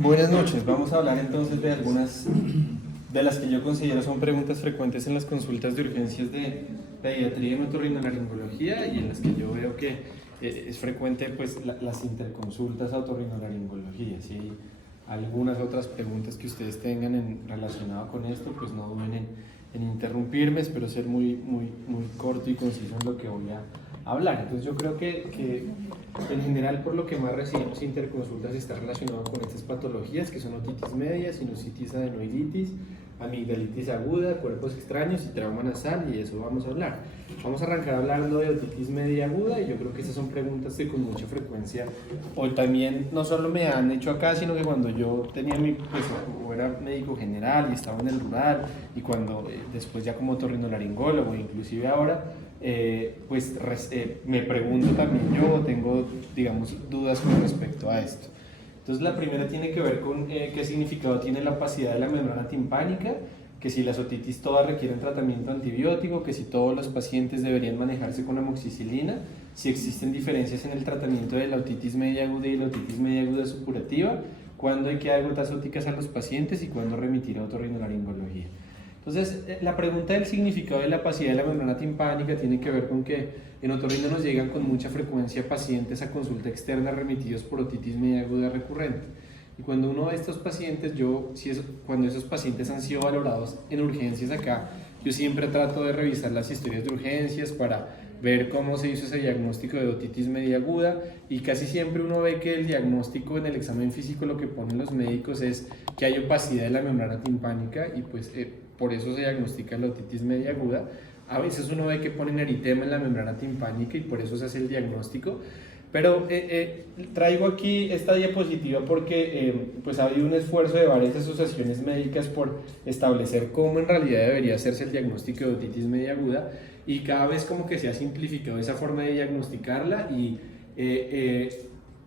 Buenas noches, vamos a hablar entonces de algunas de las que yo considero son preguntas frecuentes en las consultas de urgencias de pediatría y otorrinolaringología y en las que yo veo que es frecuente pues las interconsultas a otorrinolaringología. Si hay algunas otras preguntas que ustedes tengan relacionado con esto, pues no duden en interrumpirme. Espero ser muy corto y conciso en lo que voy a hablar. Entonces yo creo que en general por lo que más recibimos interconsultas está relacionado con estas patologías que son otitis media, sinusitis adenoiditis, amigdalitis aguda, cuerpos extraños y trauma nasal, y de eso vamos a hablar. Vamos a arrancar hablando de otitis media aguda, y yo creo que esas son preguntas que con mucha frecuencia o también no solo me han hecho acá, sino que cuando yo tenía pues, o era médico general y estaba en el rural, y cuando después ya como otorrinolaringólogo, inclusive ahora, me pregunto también yo, tengo, digamos, dudas con respecto a esto. Entonces la primera tiene que ver con qué significado tiene la opacidad de la membrana timpánica, que si las otitis todas requieren tratamiento antibiótico, que si todos los pacientes deberían manejarse con amoxicilina, si existen diferencias en el tratamiento de la otitis media aguda y la otitis media aguda supurativa, cuándo hay que dar gotas ópticas a los pacientes y cuándo remitir a otorrinolaringología. Entonces, la pregunta del significado de la opacidad de la membrana timpánica tiene que ver con que en otorrino nos llegan con mucha frecuencia pacientes a consulta externa remitidos por otitis media aguda recurrente. Y cuando uno ve estos pacientes, cuando esos pacientes han sido valorados en urgencias acá, yo siempre trato de revisar las historias de urgencias para ver cómo se hizo ese diagnóstico de otitis media aguda, y casi siempre uno ve que el diagnóstico en el examen físico lo que ponen los médicos es que hay opacidad de la membrana timpánica, y pues por eso se diagnostica la otitis media aguda. A veces uno ve que ponen eritema en la membrana timpánica y por eso se hace el diagnóstico. Pero traigo aquí esta diapositiva porque pues ha habido un esfuerzo de varias asociaciones médicas por establecer cómo en realidad debería hacerse el diagnóstico de otitis media aguda, y cada vez como que se ha simplificado esa forma de diagnosticarla, y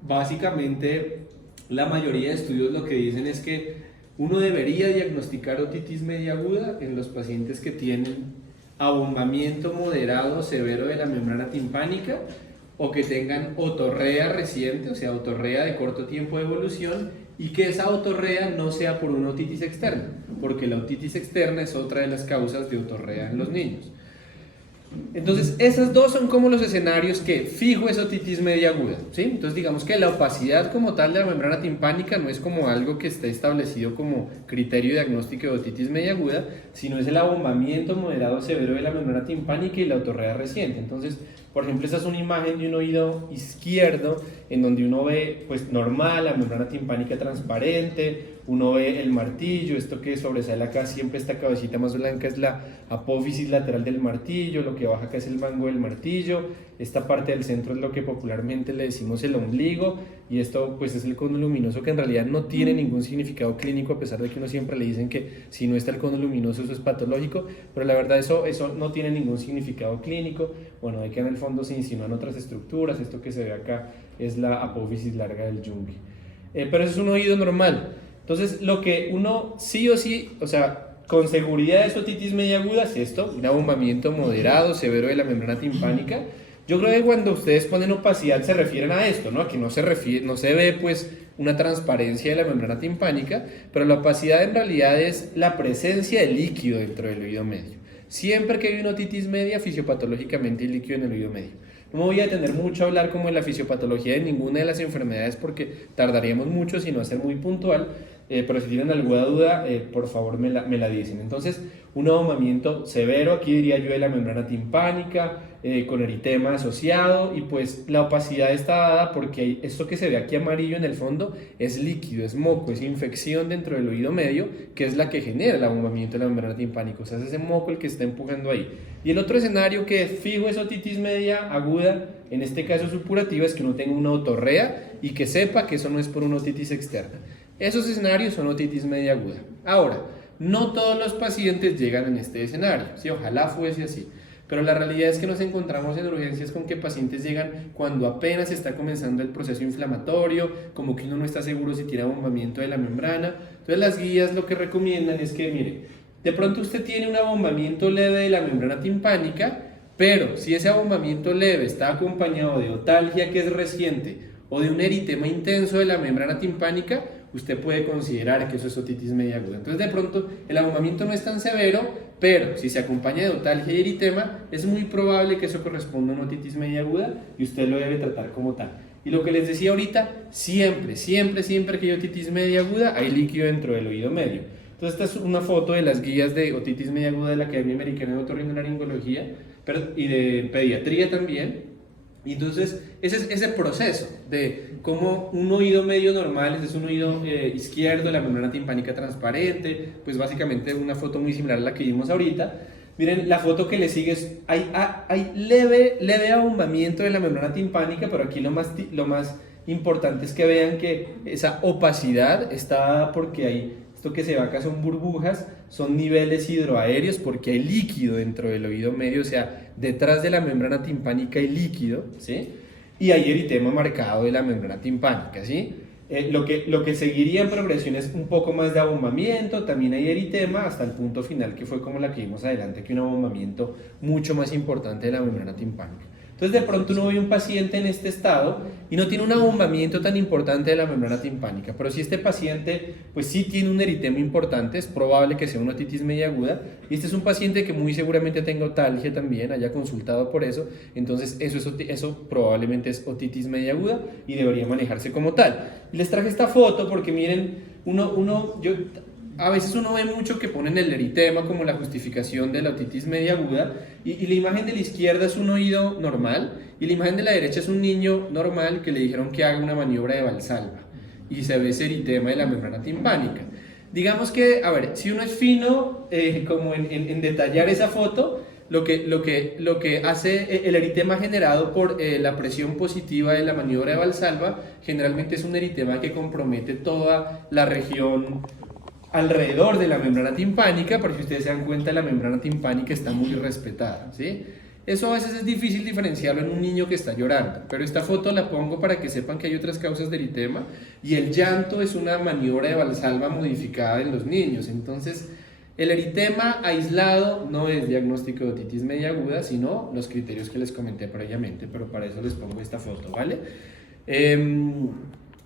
básicamente la mayoría de estudios lo que dicen es que uno debería diagnosticar otitis media aguda en los pacientes que tienen abombamiento moderado severo de la membrana timpánica, o que tengan otorrea reciente, o sea, otorrea de corto tiempo de evolución, y que esa otorrea no sea por una otitis externa, porque la otitis externa es otra de las causas de otorrea en los niños. Entonces, esas dos son como los escenarios que fijo es otitis media aguda, ¿sí? Entonces, digamos que la opacidad como tal de la membrana timpánica no es como algo que esté establecido como criterio diagnóstico de otitis media aguda, sino es el abombamiento moderado severo de la membrana timpánica y la otorrea reciente. Entonces, por ejemplo, esta es una imagen de un oído izquierdo en donde uno ve, pues, normal, la membrana timpánica transparente, uno ve el martillo, esto que sobresale acá, siempre esta cabecita más blanca es la apófisis lateral del martillo, lo que baja acá es el mango del martillo, esta parte del centro es lo que popularmente le decimos el ombligo, y esto pues es el cono luminoso, que en realidad no tiene ningún significado clínico, a pesar de que uno siempre le dicen que si no está el cono luminoso eso es patológico, pero la verdad eso no tiene ningún significado clínico. Bueno, de que en el fondo se insinúan otras estructuras, esto que se ve acá es la apófisis larga del Jung, pero eso es un oído normal. Entonces, lo que uno sí o sí, o sea, con seguridad es otitis media aguda, es esto, un abombamiento moderado, severo de la membrana timpánica. Yo creo que cuando ustedes ponen opacidad se refieren a esto, ¿no? A que no se ve pues una transparencia de la membrana timpánica, pero la opacidad en realidad es la presencia de líquido dentro del oído medio. Siempre que hay una otitis media, fisiopatológicamente hay líquido en el oído medio. No me voy a detener mucho a hablar como de la fisiopatología de ninguna de las enfermedades porque tardaríamos mucho, sino a ser muy puntual, pero si tienen alguna duda, por favor me la dicen. Entonces, un abombamiento severo, aquí diría yo, de la membrana timpánica, con eritema asociado, y pues la opacidad está dada porque esto que se ve aquí amarillo en el fondo es líquido, es moco, es infección dentro del oído medio, que es la que genera el abombamiento de la membrana timpánica, o sea, es ese moco el que está empujando ahí. Y el otro escenario que fijo es otitis media aguda, en este caso supurativa, es que uno tenga una otorrea y que sepa que eso no es por una otitis externa. Esos escenarios son otitis media aguda. Ahora, no todos los pacientes llegan en este escenario, ¿sí? Ojalá fuese así, pero la realidad es que nos encontramos en urgencias con que pacientes llegan cuando apenas está comenzando el proceso inflamatorio, como que uno no está seguro si tiene abombamiento de la membrana. Entonces las guías lo que recomiendan es que, mire, de pronto usted tiene un abombamiento leve de la membrana timpánica, pero si ese abombamiento leve está acompañado de otalgia que es reciente o de un eritema intenso de la membrana timpánica, usted puede considerar que eso es otitis media aguda. Entonces de pronto el abombamiento no es tan severo, pero si se acompaña de otalgia y eritema, es muy probable que eso corresponda a una otitis media aguda y usted lo debe tratar como tal. Y lo que les decía ahorita, siempre que hay otitis media aguda, hay líquido dentro del oído medio. Entonces esta es una foto de las guías de otitis media aguda de la Academia Americana de Otorrinolaringología y de pediatría también. Y entonces ese es ese proceso de cómo un oído medio normal, este es un oído izquierdo, la membrana timpánica transparente, pues básicamente una foto muy similar a la que vimos ahorita. Miren, la foto que le sigue hay leve abombamiento de la membrana timpánica, pero aquí lo más importante es que vean que esa opacidad está porque hay, esto que se ve acá son burbujas, son niveles hidroaéreos porque hay líquido dentro del oído medio, o sea, detrás de la membrana timpánica hay líquido, ¿sí? Y hay eritema marcado de la membrana timpánica, ¿sí? Lo que seguiría en progresión es un poco más de abombamiento, también hay eritema hasta el punto final que fue como la que vimos adelante, que un abombamiento mucho más importante de la membrana timpánica. Entonces de pronto uno ve un paciente en este estado y no tiene un abombamiento tan importante de la membrana timpánica, pero si este paciente pues sí tiene un eritema importante, es probable que sea una otitis media aguda, y este es un paciente que muy seguramente tenga otalgia también, haya consultado por eso, entonces eso probablemente es otitis media aguda y debería manejarse como tal. Y les traje esta foto porque miren, a veces uno ve mucho que ponen el eritema como la justificación de la otitis media aguda y la imagen de la izquierda es un oído normal y la imagen de la derecha es un niño normal que le dijeron que haga una maniobra de Valsalva y se ve ese eritema de la membrana timpánica. Digamos que, a ver, si uno es fino como en detallar esa foto, lo que hace el eritema generado por la presión positiva de la maniobra de Valsalva generalmente es un eritema que compromete toda la región alrededor de la membrana timpánica, porque si ustedes se dan cuenta la membrana timpánica está muy respetada, ¿sí? Eso a veces es difícil diferenciarlo en un niño que está llorando, pero esta foto la pongo para que sepan que hay otras causas de eritema y el llanto es una maniobra de Valsalva modificada en los niños. Entonces el eritema aislado no es diagnóstico de otitis media aguda, sino los criterios que les comenté previamente, pero para eso les pongo esta foto, ¿vale?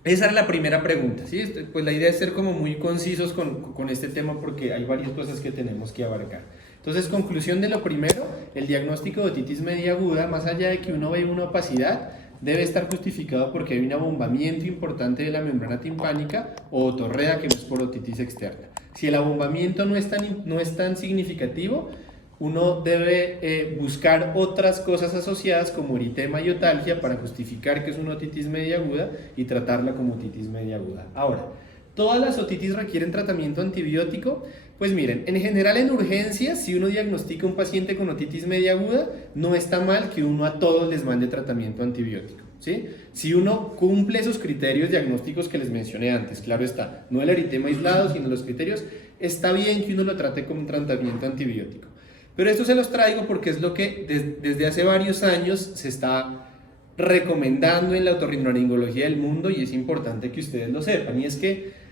Esa es la primera pregunta, ¿sí? Pues la idea es ser como muy concisos con este tema porque hay varias cosas que tenemos que abarcar. Entonces, conclusión de lo primero, el diagnóstico de otitis media aguda, más allá de que uno ve una opacidad, debe estar justificado porque hay un abombamiento importante de la membrana timpánica o otorrea que no es por otitis externa. Si el abombamiento no es tan significativo, uno debe buscar otras cosas asociadas como eritema y otalgia para justificar que es una otitis media aguda y tratarla como otitis media aguda. Ahora, ¿todas las otitis requieren tratamiento antibiótico? Pues miren, en general en urgencias, si uno diagnostica un paciente con otitis media aguda, no está mal que uno a todos les mande tratamiento antibiótico, ¿sí? Si uno cumple esos criterios diagnósticos que les mencioné antes, claro está, no el eritema aislado, sino los criterios, está bien que uno lo trate con tratamiento antibiótico. Pero esto se los traigo porque es lo que desde hace varios años se está recomendando en la otorrinolaringología del mundo y es importante que ustedes lo sepan. Y es que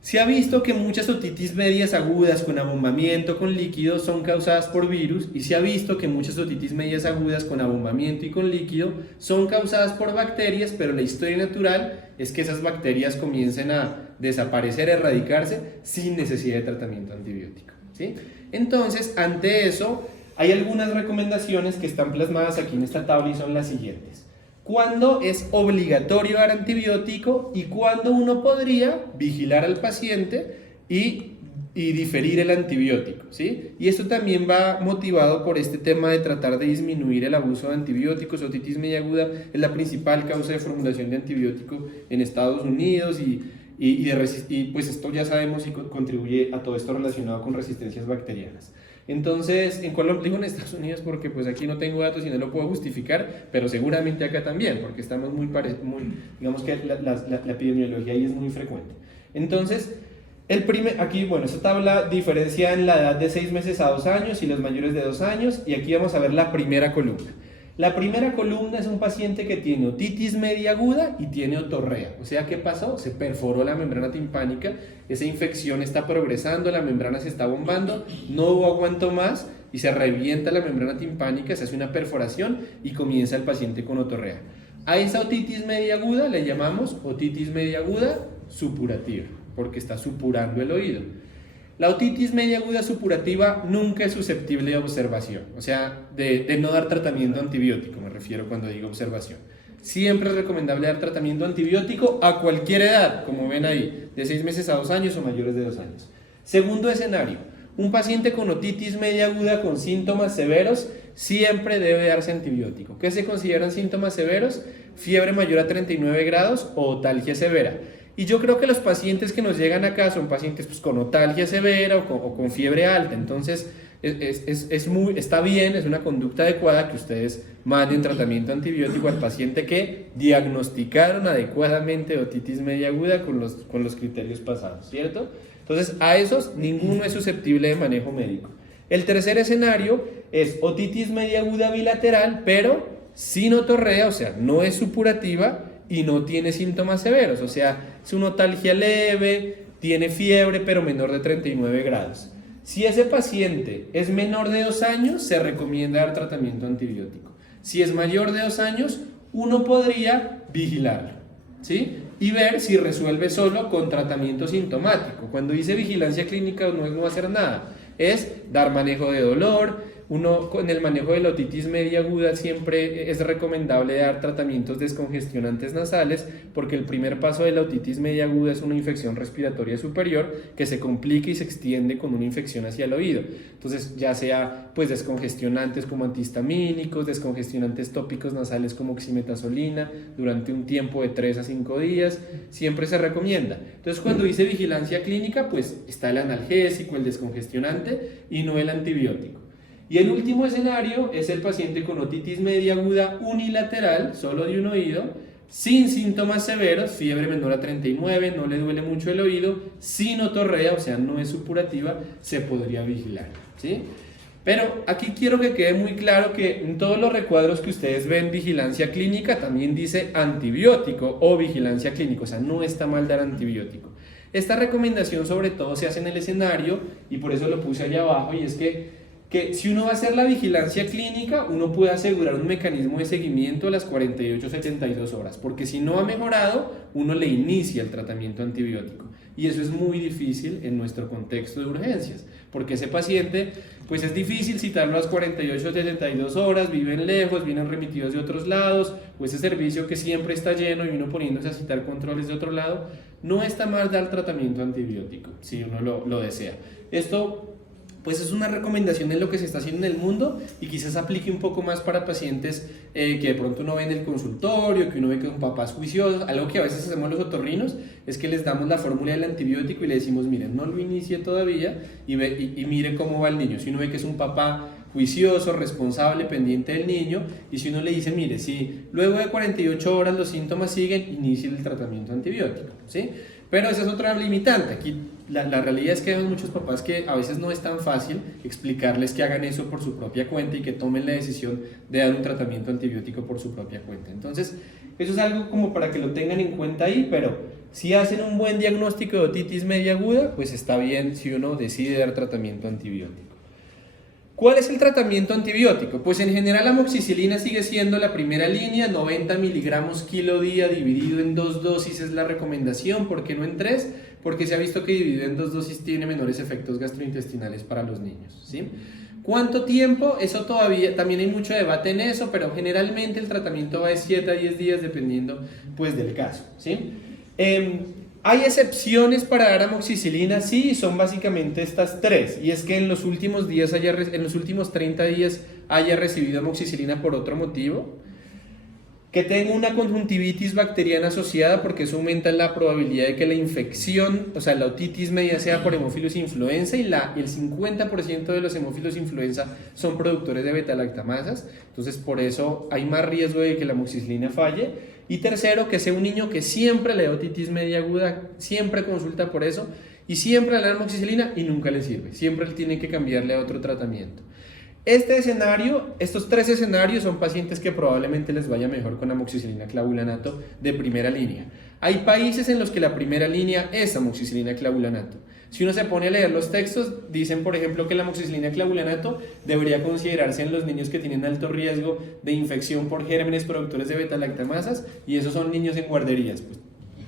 se ha visto que muchas otitis medias agudas con abombamiento con líquido son causadas por virus y se ha visto que muchas otitis medias agudas con abombamiento y con líquido son causadas por bacterias, pero la historia natural es que esas bacterias comiencen a desaparecer, a erradicarse sin necesidad de tratamiento antibiótico, ¿sí? Entonces, ante eso, hay algunas recomendaciones que están plasmadas aquí en esta tabla y son las siguientes. ¿Cuándo es obligatorio dar antibiótico y cuándo uno podría vigilar al paciente y diferir el antibiótico, ¿sí? Y esto también va motivado por este tema de tratar de disminuir el abuso de antibióticos. Otitis media aguda es la principal causa de formulación de antibiótico en Estados Unidos y pues esto ya sabemos y contribuye a todo esto relacionado con resistencias bacterianas. Entonces, en Colombia, digo en Estados Unidos porque pues aquí no tengo datos y no lo puedo justificar, pero seguramente acá también, porque estamos digamos que la epidemiología ahí es muy frecuente. Entonces, aquí, bueno, esta tabla diferencia en la edad de 6 meses a 2 años y los mayores de 2 años, y aquí vamos a ver la primera columna. La primera columna es un paciente que tiene otitis media aguda y tiene otorrea. O sea, ¿qué pasó? Se perforó la membrana timpánica, esa infección está progresando, la membrana se está bombando, no hubo aguanto más y se revienta la membrana timpánica, se hace una perforación y comienza el paciente con otorrea. A esa otitis media aguda le llamamos otitis media aguda supurativa. porque está supurando el oído. La otitis media aguda supurativa nunca es susceptible de observación, o sea, de no dar tratamiento antibiótico, me refiero cuando digo observación. Siempre es recomendable dar tratamiento antibiótico a cualquier edad, como ven ahí, de 6 meses a 2 años o mayores de 2 años. Segundo escenario, un paciente con otitis media aguda con síntomas severos siempre debe darse antibiótico. ¿Qué se consideran síntomas severos? Fiebre mayor a 39 grados o otalgia severa. Y yo creo que los pacientes que nos llegan acá son pacientes pues, con otalgia severa o con fiebre alta. Entonces, está bien, es una conducta adecuada que ustedes manden tratamiento antibiótico al paciente que diagnosticaron adecuadamente otitis media aguda con los criterios pasados, ¿cierto? Entonces, a esos ninguno es susceptible de manejo médico. El tercer escenario es otitis media aguda bilateral, pero sin otorrea, o sea, no es supurativa y no tiene síntomas severos, o sea, es una otalgia leve, tiene fiebre, pero menor de 39 grados. Si ese paciente es menor de 2 años, se recomienda dar tratamiento antibiótico. Si es mayor de 2 años, uno podría vigilarlo, ¿sí? Y ver si resuelve solo con tratamiento sintomático. Cuando dice vigilancia clínica no es no hacer nada, es dar manejo de dolor. Uno con el manejo de la otitis media aguda siempre es recomendable dar tratamientos descongestionantes nasales porque el primer paso de la otitis media aguda es una infección respiratoria superior que se complica y se extiende con una infección hacia el oído. Entonces ya sea pues descongestionantes como antihistamínicos, descongestionantes tópicos nasales como oximetazolina durante un tiempo de 3 a 5 días, siempre se recomienda. Entonces cuando dice vigilancia clínica pues está el analgésico, el descongestionante y no el antibiótico. Y el último escenario es el paciente con otitis media aguda unilateral, solo de un oído, sin síntomas severos, fiebre menor a 39, no le duele mucho el oído, sin otorrea, o sea, no es supurativa, se podría vigilar, ¿sí? Pero aquí quiero que quede muy claro que en todos los recuadros que ustedes ven vigilancia clínica también dice antibiótico o vigilancia clínica, o sea, no está mal dar antibiótico. Esta recomendación sobre todo se hace en el escenario y por eso lo puse allá abajo y es que si uno va a hacer la vigilancia clínica, uno puede asegurar un mecanismo de seguimiento a las 48-72 horas, porque si no ha mejorado, uno le inicia el tratamiento antibiótico. Y eso es muy difícil en nuestro contexto de urgencias, porque ese paciente, pues es difícil citarlo a las 48-72 horas, viven lejos, vienen remitidos de otros lados, o ese servicio que siempre está lleno y uno poniéndose a citar controles de otro lado, no está mal dar tratamiento antibiótico, si uno lo desea. Esto pues es una recomendación en lo que se está haciendo en el mundo y quizás aplique un poco más para pacientes que de pronto uno ve en el consultorio, que uno ve que son papás juiciosos. Algo que a veces hacemos los otorrinos es que les damos la fórmula del antibiótico y le decimos, miren, no lo inicie todavía y mire cómo va el niño. Si uno ve que es un papá juicioso, responsable, pendiente del niño, y si uno le dice, mire, si luego de 48 horas los síntomas siguen, inicie el tratamiento antibiótico, ¿sí? Pero esa es otra limitante. Aquí la realidad es que hay muchos papás que a veces no es tan fácil explicarles que hagan eso por su propia cuenta y que tomen la decisión de dar un tratamiento antibiótico por su propia cuenta. Entonces, eso es algo como para que lo tengan en cuenta ahí, pero si hacen un buen diagnóstico de otitis media aguda, pues está bien si uno decide dar tratamiento antibiótico. ¿Cuál es el tratamiento antibiótico? Pues en general la amoxicilina sigue siendo la primera línea, 90 miligramos kilo día dividido en 2 dosis es la recomendación, ¿por qué no en 3? Porque se ha visto que dividido en 2 dosis tiene menores efectos gastrointestinales para los niños, ¿sí? ¿Cuánto tiempo? Eso todavía, también hay mucho debate en eso, pero generalmente el tratamiento va de 7 a 10 días dependiendo pues del caso, ¿sí? ¿Hay excepciones para dar amoxicilina? Sí, son básicamente estas 3. Y es que en los últimos 30 días haya recibido amoxicilina por otro motivo. Que tenga una conjuntivitis bacteriana asociada, porque eso aumenta la probabilidad de que la infección, o sea, la otitis media sea por Haemophilus influenza y el 50% de los Haemophilus influenza son productores de beta-lactamasas. Entonces, por eso hay más riesgo de que la amoxicilina falle. Y tercero, que sea un niño que siempre le da otitis media aguda, siempre consulta por eso y siempre le da amoxicilina y nunca le sirve. Siempre tiene que cambiarle a otro tratamiento. Estos 3 escenarios son pacientes que probablemente les vaya mejor con amoxicilina clavulanato de primera línea. Hay países en los que la primera línea es amoxicilina clavulanato. Si uno se pone a leer los textos, dicen por ejemplo que la amoxicilina clavulanato debería considerarse en los niños que tienen alto riesgo de infección por gérmenes productores de beta-lactamasas y esos son niños en guarderías. Pues,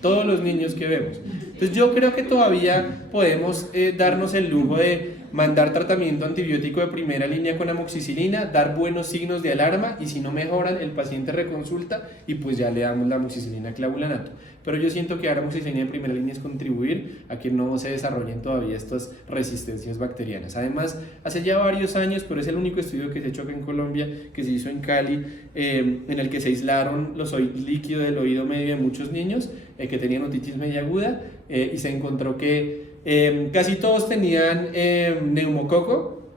todos los niños que vemos. Entonces yo creo que todavía podemos darnos el lujo de mandar tratamiento antibiótico de primera línea con amoxicilina, dar buenos signos de alarma y si no mejoran el paciente reconsulta y pues ya le damos la amoxicilina clavulanato. Pero yo siento que dar amoxicilina en primera línea es contribuir a que no se desarrollen todavía estas resistencias bacterianas. Además, hace ya varios años, pero es el único estudio que se ha hecho acá en Colombia, que se hizo en Cali, en el que se aislaron los líquidos del oído medio de muchos niños que tenían otitis media aguda y se encontró que casi todos tenían neumococo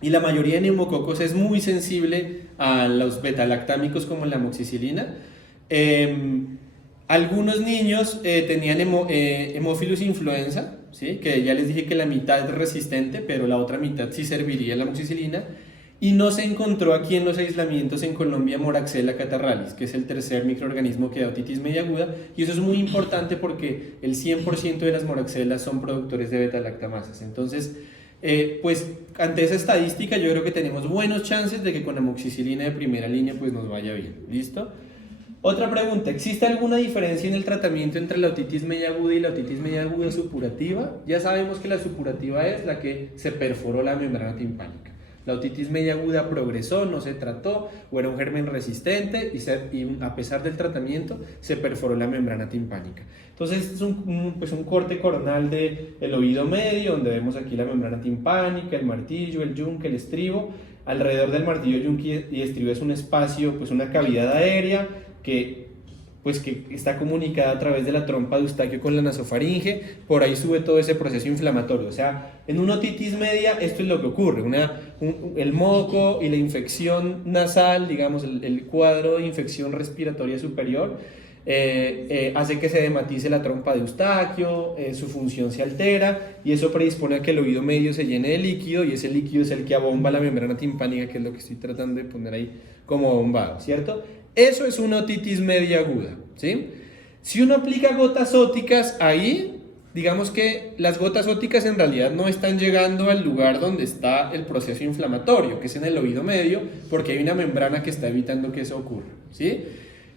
y la mayoría de neumococos es muy sensible a los betalactámicos como la amoxicilina. Algunos niños tenían Haemophilus influenza, ¿sí? Que ya les dije que la mitad es resistente, pero la otra mitad sí serviría la amoxicilina. Y no se encontró aquí en los aislamientos en Colombia Moraxella catarrhalis, que es el tercer microorganismo que da otitis media aguda, y eso es muy importante porque el 100% de las moraxelas son productores de beta-lactamasas. Entonces, pues ante esa estadística yo creo que tenemos buenos chances de que con amoxicilina de primera línea pues nos vaya bien. ¿Listo? Otra pregunta, ¿existe alguna diferencia en el tratamiento entre la otitis media aguda y la otitis media aguda supurativa? Ya sabemos que la supurativa es la que se perforó la membrana timpánica. La otitis media aguda progresó, no se trató o era un germen resistente y a pesar del tratamiento se perforó la membrana timpánica. Entonces es un corte coronal del oído medio donde vemos aquí la membrana timpánica, el martillo, el yunque, el estribo. Alrededor del martillo, yunque y estribo es un espacio, pues una cavidad aérea que está comunicada a través de la trompa de Eustaquio con la nasofaringe, por ahí sube todo ese proceso inflamatorio. O sea, en una otitis media esto es lo que ocurre, el moco y la infección nasal, digamos, el cuadro de infección respiratoria superior, hace que se dematice la trompa de Eustaquio, su función se altera y eso predispone a que el oído medio se llene de líquido y ese líquido es el que abomba la membrana timpánica, que es lo que estoy tratando de poner ahí como bombado, ¿cierto? Eso es una otitis media aguda, ¿sí? Si uno aplica gotas óticas ahí, digamos que las gotas óticas en realidad no están llegando al lugar donde está el proceso inflamatorio, que es en el oído medio, porque hay una membrana que está evitando que eso ocurra, ¿sí?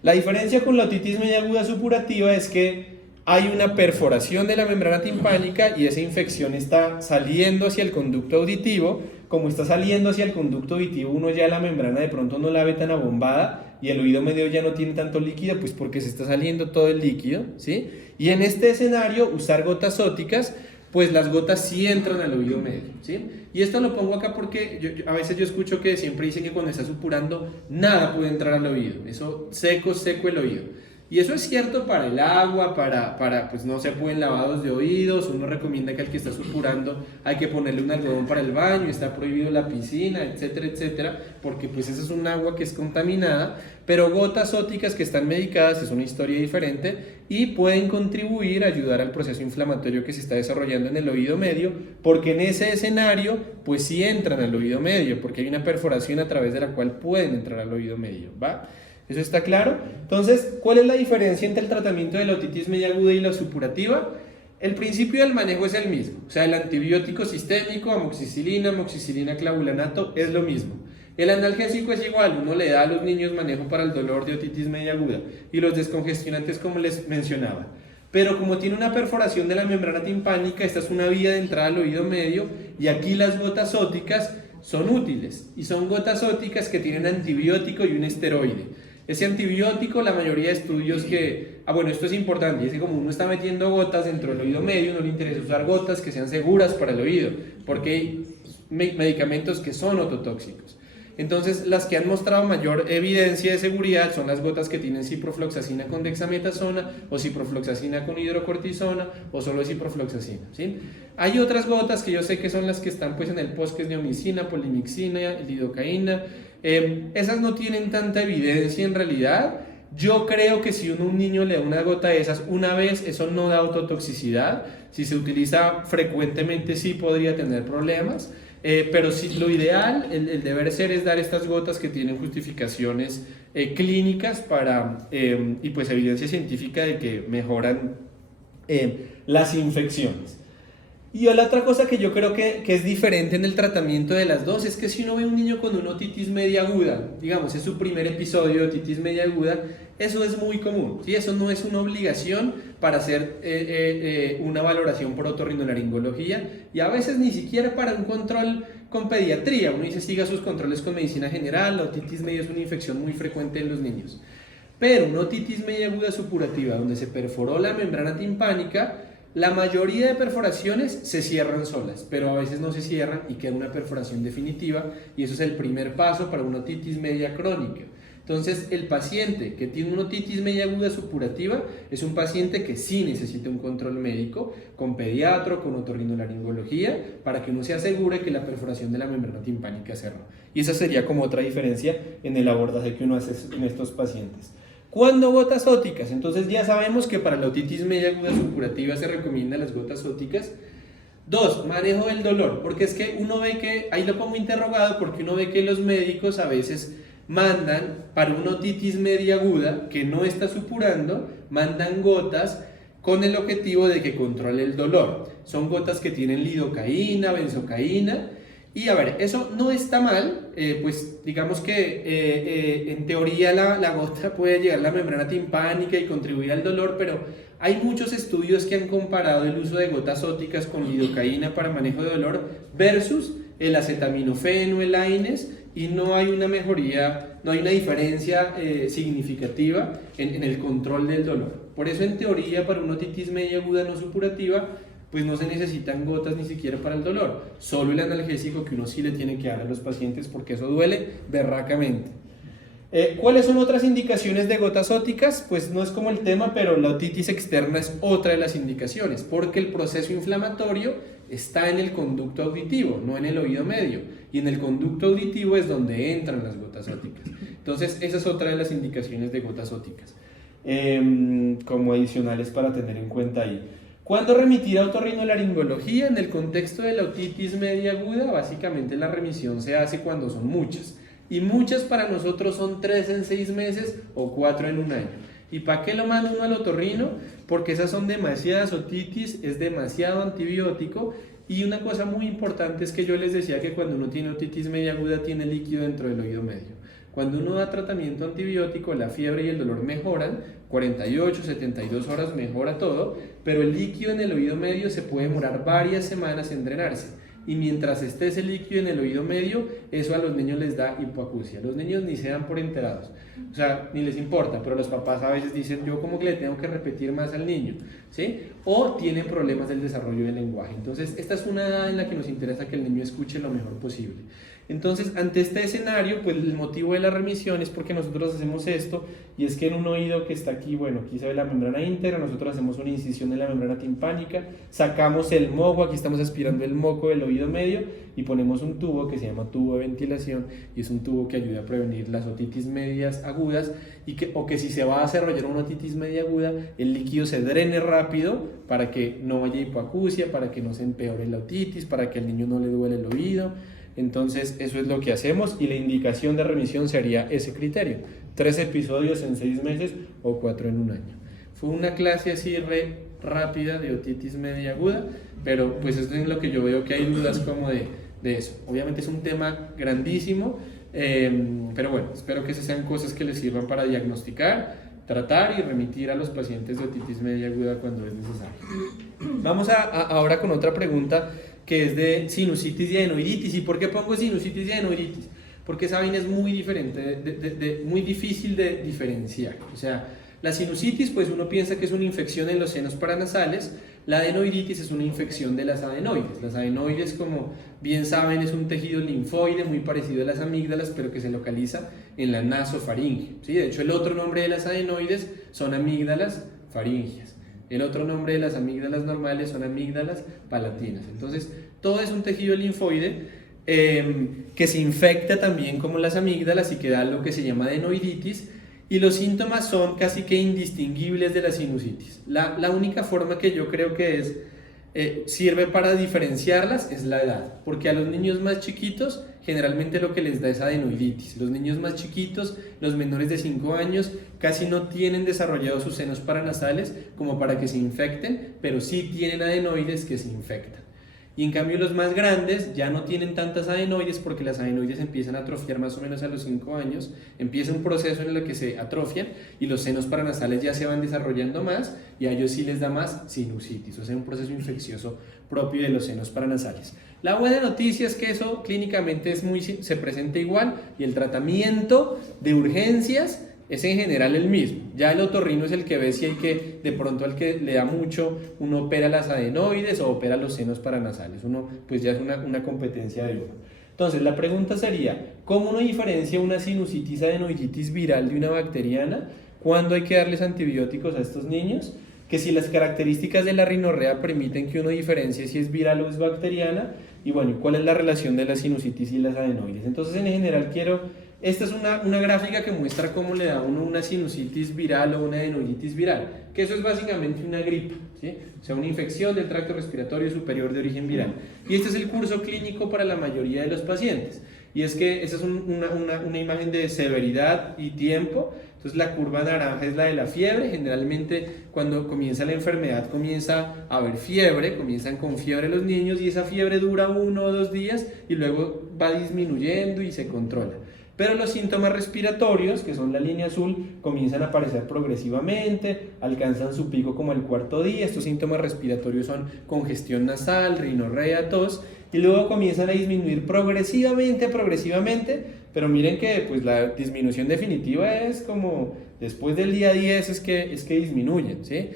La diferencia con la otitis media aguda supurativa es que hay una perforación de la membrana timpánica y esa infección está saliendo hacia el conducto auditivo. Como está saliendo hacia el conducto auditivo, uno ya la membrana de pronto no la ve tan abombada y el oído medio ya no tiene tanto líquido, pues porque se está saliendo todo el líquido, ¿sí? Y en este escenario, usar gotas óticas, pues las gotas sí entran al oído medio, ¿sí? Y esto lo pongo acá porque a veces yo escucho que siempre dicen que cuando está supurando nada puede entrar al oído, eso seco el oído. Y eso es cierto para el agua, pues no se pueden lavados de oídos, uno recomienda que al que está supurando hay que ponerle un algodón para el baño, está prohibido la piscina, etcétera, etcétera, porque pues esa es un agua que es contaminada, pero gotas óticas que están medicadas es una historia diferente y pueden contribuir a ayudar al proceso inflamatorio que se está desarrollando en el oído medio, porque en ese escenario pues sí entran al oído medio, porque hay una perforación a través de la cual pueden entrar al oído medio, ¿va? ¿Eso está claro? Entonces, ¿cuál es la diferencia entre el tratamiento de la otitis media aguda y la supurativa? El principio del manejo es el mismo, o sea, el antibiótico sistémico, amoxicilina, clavulanato, es lo mismo. El analgésico es igual, uno le da a los niños manejo para el dolor de otitis media aguda y los descongestionantes como les mencionaba. Pero como tiene una perforación de la membrana timpánica, esta es una vía de entrada al oído medio y aquí las gotas óticas son útiles y son gotas óticas que tienen antibiótico y un esteroide. Ese antibiótico, la mayoría de estudios que... bueno, esto es importante, es que como uno está metiendo gotas dentro del oído medio, no le interesa usar gotas que sean seguras para el oído, porque hay medicamentos que son ototóxicos. Entonces, las que han mostrado mayor evidencia de seguridad son las gotas que tienen ciprofloxacina con dexametasona o ciprofloxacina con hidrocortisona o solo ciprofloxacina, ¿sí? Hay otras gotas que yo sé que son las que están pues en el post, que es neomicina, polimixina, lidocaína. Esas no tienen tanta evidencia en realidad. Yo creo que si un niño le da una gota de esas una vez, eso no da ototoxicidad. Si se utiliza frecuentemente sí podría tener problemas. Pero sí, lo ideal, el deber ser es dar estas gotas que tienen justificaciones clínicas y pues evidencia científica de que mejoran las infecciones. Y la otra cosa que yo creo que es diferente en el tratamiento de las dos es que si uno ve un niño con una otitis media aguda, digamos es su primer episodio de otitis media aguda, eso es muy común, ¿sí? Eso no es una obligación, para hacer una valoración por otorrinolaringología y a veces ni siquiera para un control con pediatría. Uno dice siga sus controles con medicina general, la otitis media es una infección muy frecuente en los niños. Pero una otitis media aguda supurativa donde se perforó la membrana timpánica, la mayoría de perforaciones se cierran solas, pero a veces no se cierran y queda una perforación definitiva y eso es el primer paso para una otitis media crónica. Entonces, el paciente que tiene una otitis media aguda supurativa es un paciente que sí necesita un control médico con pediatro, con otorrinolaringología, para que uno se asegure que la perforación de la membrana timpánica cerró. Y esa sería como otra diferencia en el abordaje que uno hace en estos pacientes. ¿Cuándo gotas óticas? Entonces ya sabemos que para la otitis media aguda supurativa se recomiendan las gotas óticas. 2. Manejo del dolor, porque es que uno ve que, ahí lo pongo interrogado, porque uno ve que los médicos a veces mandan para una otitis media aguda que no está supurando, mandan gotas con el objetivo de que controle el dolor. Son gotas que tienen lidocaína, benzocaína. Y a ver, eso no está mal, pues digamos que en teoría la gota puede llegar a la membrana timpánica y contribuir al dolor, pero hay muchos estudios que han comparado el uso de gotas óticas con lidocaína para manejo de dolor versus el acetaminofeno, el AINES, y no hay una mejoría, no hay una diferencia significativa en el control del dolor. Por eso en teoría para una otitis media aguda no supurativa pues no se necesitan gotas ni siquiera para el dolor, solo el analgésico que uno sí le tiene que dar a los pacientes porque eso duele berracamente. ¿Cuáles son otras indicaciones de gotas óticas? Pues no es como el tema, pero la otitis externa es otra de las indicaciones, porque el proceso inflamatorio está en el conducto auditivo, no en el oído medio, y en el conducto auditivo es donde entran las gotas óticas. Entonces esa es otra de las indicaciones de gotas óticas, como adicionales para tener en cuenta ahí. ¿Cuándo remitir a otorrinolaringología? En el contexto de la otitis media aguda, básicamente la remisión se hace cuando son muchas. Y muchas para nosotros son 3 en 6 meses o 4 en un año. ¿Y para qué lo manda uno al otorrino? Porque esas son demasiadas otitis, es demasiado antibiótico. Y una cosa muy importante es que yo les decía que cuando uno tiene otitis media aguda tiene líquido dentro del oído medio. Cuando uno da tratamiento antibiótico, la fiebre y el dolor mejoran, 48, 72 horas mejora todo, pero el líquido en el oído medio se puede demorar varias semanas en drenarse. Y mientras esté ese líquido en el oído medio, eso a los niños les da hipoacusia. Los niños ni se dan por enterados, o sea, ni les importa, pero los papás a veces dicen, yo como que le tengo que repetir más al niño, ¿sí? O tienen problemas del desarrollo del lenguaje. Entonces, esta es una edad en la que nos interesa que el niño escuche lo mejor posible. Entonces, ante este escenario, pues el motivo de la remisión es porque nosotros hacemos esto, y es que en un oído que está aquí, bueno, aquí se ve la membrana íntegra, nosotros hacemos una incisión en la membrana timpánica, sacamos el moco, aquí estamos aspirando el moco del oído medio, y ponemos un tubo que se llama tubo de ventilación, y es un tubo que ayuda a prevenir las otitis medias agudas, o que si se va a desarrollar una otitis media aguda, el líquido se drene rápido, para que no haya hipoacusia, para que no se empeore la otitis, para que al niño no le duele el oído. Entonces eso es lo que hacemos y la indicación de remisión sería ese criterio, 3 episodios en 6 meses o 4 en un año. Fue una clase así rápida de otitis media aguda, pero pues esto es lo que yo veo que hay dudas como de eso. Obviamente es un tema grandísimo, pero bueno, espero que esas sean cosas que les sirvan para diagnosticar, tratar y remitir a los pacientes de otitis media aguda cuando es necesario. Vamos ahora con otra pregunta que es de sinusitis y adenoiditis. ¿Y por qué pongo sinusitis y adenoiditis? Porque esa vaina es muy diferente, muy difícil de diferenciar. O sea, la sinusitis, pues uno piensa que es una infección en los senos paranasales. La adenoiditis es una infección de las adenoides. Las adenoides, como bien saben, es un tejido linfoide muy parecido a las amígdalas, pero que se localiza en la nasofaringe, ¿sí? De hecho, el otro nombre de las adenoides son amígdalas faringias. El otro nombre de las amígdalas normales son amígdalas palatinas. Entonces, todo es un tejido linfoide que se infecta también como las amígdalas y que da lo que se llama adenoiditis. Y los síntomas son casi que indistinguibles de la sinusitis. La única forma que yo creo que sirve para diferenciarlas es la edad, porque a los niños más chiquitos generalmente lo que les da es adenoiditis. Los niños más chiquitos, los menores de 5 años, casi no tienen desarrollados sus senos paranasales como para que se infecten, pero sí tienen adenoides que se infectan. Y en cambio los más grandes ya no tienen tantas adenoides porque las adenoides empiezan a atrofiar más o menos a los 5 años, empieza un proceso en el que se atrofian y los senos paranasales ya se van desarrollando más y a ellos sí les da más sinusitis, o sea, un proceso infeccioso propio de los senos paranasales. La buena noticia es que eso clínicamente se presenta igual y el tratamiento de urgencias es en general el mismo. Ya el otorrino es el que ve si hay que, de pronto al que le da mucho, uno opera las adenoides o opera los senos paranasales. Uno, pues ya es una competencia de uno. Entonces, la pregunta sería, ¿cómo uno diferencia una sinusitis adenoiditis viral de una bacteriana? ¿Cuándo hay que darles antibióticos a estos niños? Que si las características de la rinorrea permiten que uno diferencie si es viral o es bacteriana. Y bueno, ¿cuál es la relación de la sinusitis y las adenoides? Entonces, en general esta es una gráfica que muestra cómo le da a uno una sinusitis viral o una adenoiditis viral, que eso es básicamente una gripe, ¿sí? O sea, una infección del tracto respiratorio superior de origen viral. Y este es el curso clínico para la mayoría de los pacientes. Y es que esa es una imagen de severidad y tiempo. Entonces la curva naranja es la de la fiebre. Generalmente cuando comienza la enfermedad comienza a haber fiebre, comienzan con fiebre los niños y esa fiebre dura 1 o 2 días y luego va disminuyendo y se controla. Pero los síntomas respiratorios, que son la línea azul, comienzan a aparecer progresivamente, alcanzan su pico como el 4.º día. Estos síntomas respiratorios son congestión nasal, rinorrea, tos, y luego comienzan a disminuir progresivamente, pero miren que pues, la disminución definitiva es como después del día 10 es que disminuyen, ¿sí?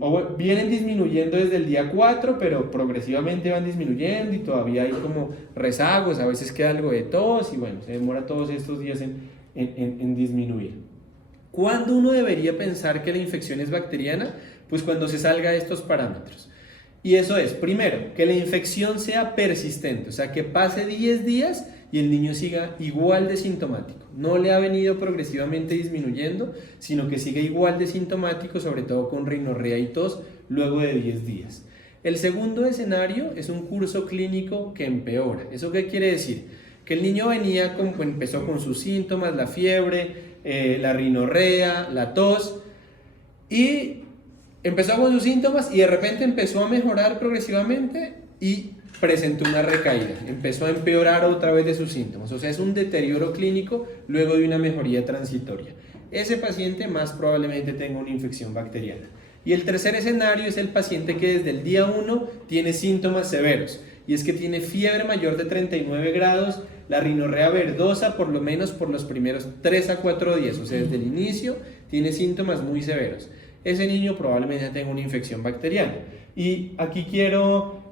O vienen disminuyendo desde el día 4, pero progresivamente van disminuyendo y todavía hay como rezagos, a veces queda algo de tos y bueno, se demora todos estos días en disminuir. ¿Cuándo uno debería pensar que la infección es bacteriana? Pues cuando se salga de estos parámetros. Y eso es, primero, que la infección sea persistente, o sea, que pase 10 días y el niño siga igual de sintomático. No le ha venido progresivamente disminuyendo, sino que sigue igual de sintomático, sobre todo con rinorrea y tos, luego de 10 días. El segundo escenario es un curso clínico que empeora. ¿Eso qué quiere decir? Que el niño empezó con sus síntomas, la fiebre, la rinorrea, la tos, y empezó con sus síntomas y de repente empezó a mejorar progresivamente y presentó una recaída, empezó a empeorar otra vez de sus síntomas, o sea, es un deterioro clínico luego de una mejoría transitoria. Ese paciente más probablemente tenga una infección bacteriana. Y el tercer escenario es el paciente que desde el día 1 tiene síntomas severos, y es que tiene fiebre mayor de 39 grados, la rinorrea verdosa por lo menos por los primeros 3 a 4 días, o sea, desde el inicio tiene síntomas muy severos. Ese niño probablemente tenga una infección bacteriana. Y aquí quiero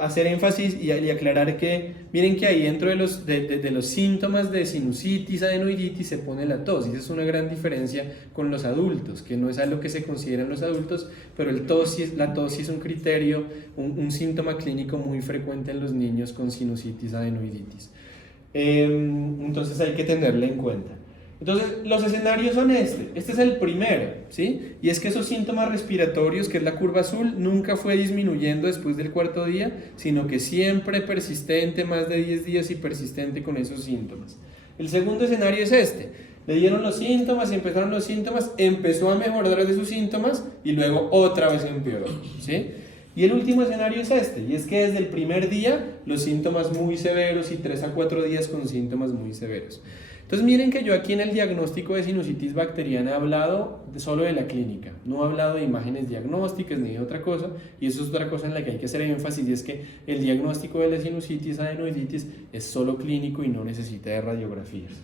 hacer énfasis y aclarar que, miren que ahí dentro de los síntomas de sinusitis, adenoiditis, se pone la tos. Y esa es una gran diferencia con los adultos, que no es algo que se considera en los adultos, pero la tos sí es un criterio, un síntoma clínico muy frecuente en los niños con sinusitis, adenoiditis. Entonces hay que tenerlo en cuenta. Entonces, los escenarios son este es el primero, ¿sí? Y es que esos síntomas respiratorios, que es la curva azul, nunca fue disminuyendo después del 4.º día, sino que siempre persistente, más de 10 días y persistente con esos síntomas. El segundo escenario es este. Le dieron los síntomas, empezaron los síntomas, empezó a mejorar de sus síntomas y luego otra vez empeoró, ¿sí? Y el último escenario es este, y es que desde el primer día los síntomas muy severos y 3 a 4 días con síntomas muy severos. Entonces miren que yo aquí en el diagnóstico de sinusitis bacteriana he hablado solo de la clínica, no he hablado de imágenes diagnósticas ni de otra cosa, y eso es otra cosa en la que hay que hacer énfasis, y es que el diagnóstico de la sinusitis adenoiditis es solo clínico y no necesita de radiografías.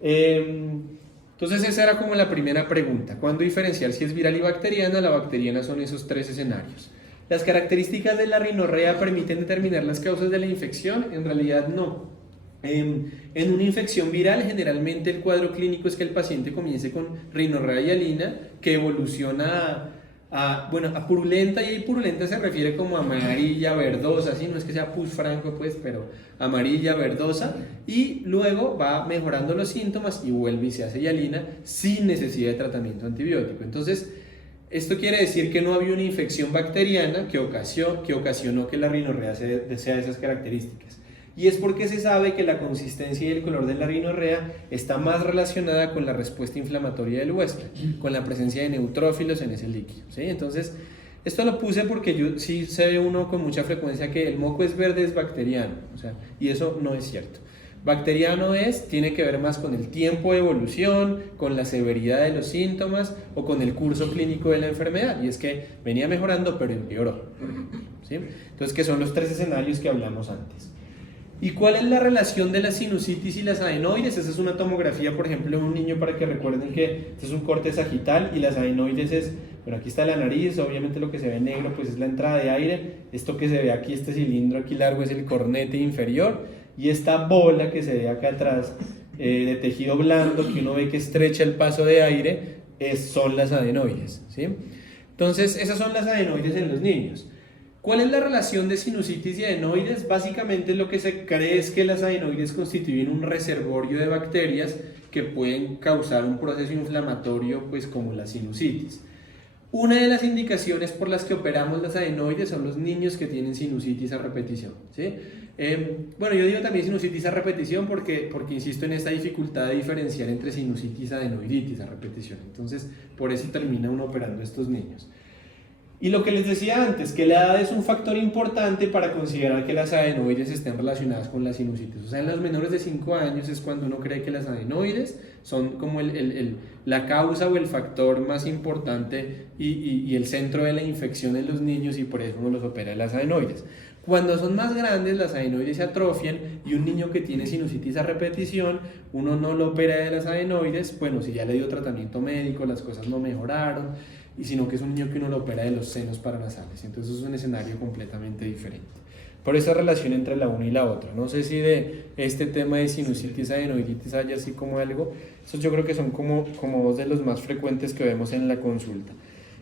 Entonces esa era como la primera pregunta, ¿cuándo diferenciar si es viral y bacteriana? La bacteriana son esos 3 escenarios. ¿Las características de la rinorrea permiten determinar las causas de la infección? En realidad no. En una infección viral generalmente el cuadro clínico es que el paciente comience con rinorrea hialina que evoluciona a purulenta, y ahí purulenta se refiere como amarilla, verdosa, ¿sí? No es que sea pus franco pues, pero amarilla, verdosa, y luego va mejorando los síntomas y vuelve y se hace hialina sin necesidad de tratamiento antibiótico. Entonces esto quiere decir que no había una infección bacteriana que ocasionó que la rinorrea sea de esas características. Y es porque se sabe que la consistencia y el color de la rinorrea está más relacionada con la respuesta inflamatoria del huésped, con la presencia de neutrófilos en ese líquido, ¿sí? Entonces, Esto lo puse porque yo sí se ve uno con mucha frecuencia que el moco es verde, es bacteriano, o sea, y eso no es cierto. Bacteriano tiene que ver más con el tiempo de evolución, con la severidad de los síntomas o con el curso clínico de la enfermedad. Y es que venía mejorando, pero empeoró, por ejemplo, ¿sí? Entonces, que son los tres escenarios que hablamos antes. ¿Y cuál es la relación de la sinusitis y las adenoides? Esa es una tomografía, por ejemplo, de un niño para que recuerden que este es un corte sagital y las adenoides es, bueno, aquí está la nariz, obviamente lo que se ve negro pues es la entrada de aire, esto que se ve aquí, este cilindro aquí largo es el cornete inferior y esta bola que se ve acá atrás de tejido blando que uno ve que estrecha el paso de aire son las adenoides, ¿sí? Entonces esas son las adenoides en los niños. ¿Cuál es la relación de sinusitis y adenoides? Básicamente lo que se cree es que las adenoides constituyen un reservorio de bacterias que pueden causar un proceso inflamatorio pues como la sinusitis. Una de las indicaciones por las que operamos las adenoides son los niños que tienen sinusitis a repetición, ¿sí? Bueno, yo digo también sinusitis a repetición porque insisto en esta dificultad de diferenciar entre sinusitis y adenoiditis a repetición. Entonces, por eso termina uno operando a estos niños. Y lo que les decía antes, que la edad es un factor importante para considerar que las adenoides estén relacionadas con la sinusitis. O sea, en los menores de 5 años es cuando uno cree que las adenoides son como la causa o el factor más importante y el centro de la infección en los niños y por eso uno los opera de las adenoides. Cuando son más grandes, las adenoides se atrofian y un niño que tiene sinusitis a repetición, uno no lo opera de las adenoides, bueno, si ya le dio tratamiento médico, las cosas no mejoraron, y sino que es un niño que uno lo opera de los senos paranasales, entonces es un escenario completamente diferente. Por esa relación entre la una y la otra, no sé si de este tema de sinusitis, adenoiditis haya así como algo, esos yo creo que son como dos de los más frecuentes que vemos en la consulta.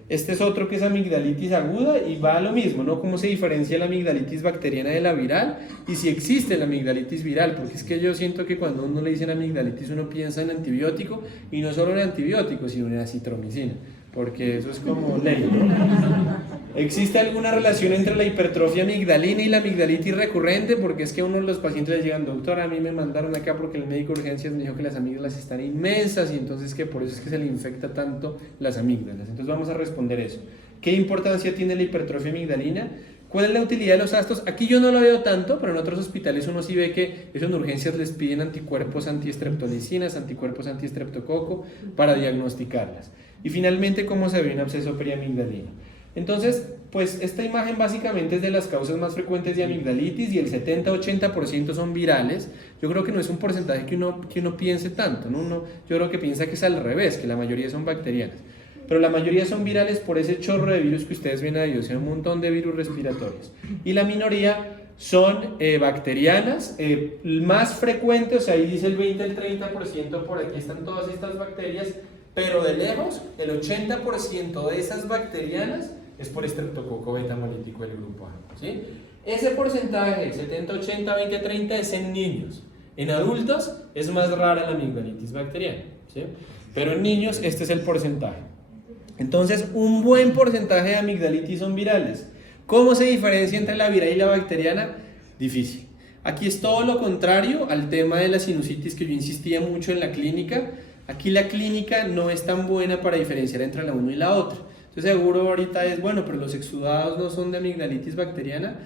Este es otro que es amigdalitis aguda y va a lo mismo, ¿no? ¿Cómo se diferencia la amigdalitis bacteriana de la viral? Y si existe la amigdalitis viral, porque es que yo siento que cuando uno le dicen amigdalitis uno piensa en antibiótico y no solo en antibiótico, sino en acitromicina, porque eso es como ley, ¿no? ¿Existe alguna relación entre la hipertrofia amigdalina y la amigdalitis recurrente? Porque es que a uno de los pacientes les llegan, doctor, a mí me mandaron acá porque el médico de urgencias me dijo que las amígdalas están inmensas y entonces que por eso es que se le infecta tanto las amígdalas. Entonces vamos a responder eso. ¿Qué importancia tiene la hipertrofia amigdalina? ¿Cuál es la utilidad de los ácidos? Aquí yo no lo veo tanto, pero en otros hospitales uno sí ve que eso en urgencias les piden anticuerpos antiestreptolicinas, anticuerpos antiestreptococo para diagnosticarlas. Y finalmente, ¿cómo se ve un absceso periamigdalino? Entonces, pues esta imagen básicamente es de las causas más frecuentes de amigdalitis y el 70-80% son virales. Yo creo que no es un porcentaje que uno piense tanto, ¿no? Yo creo que piensa que es al revés, que la mayoría son bacterianas. Pero la mayoría son virales por ese chorro de virus que ustedes ven ahí, o sea, un montón de virus respiratorios. Y la minoría son bacterianas, más frecuente, o sea, ahí dice el 20-30%, por aquí están todas estas bacterias, pero de lejos, el 80% de esas bacterianas es por estreptococo beta hemolítico del grupo A, ¿sí? Ese porcentaje, 70, 80, 20, 30, es en niños. En adultos es más rara la amigdalitis bacteriana, ¿sí? Pero en niños este es el porcentaje. Entonces, un buen porcentaje de amigdalitis son virales. ¿Cómo se diferencia entre la viral y la bacteriana? Difícil. Aquí es todo lo contrario al tema de la sinusitis que yo insistía mucho en la clínica. Aquí la clínica no es tan buena para diferenciar entre la una y la otra. Entonces seguro ahorita es, bueno, pero los exudados no son de amigdalitis bacteriana.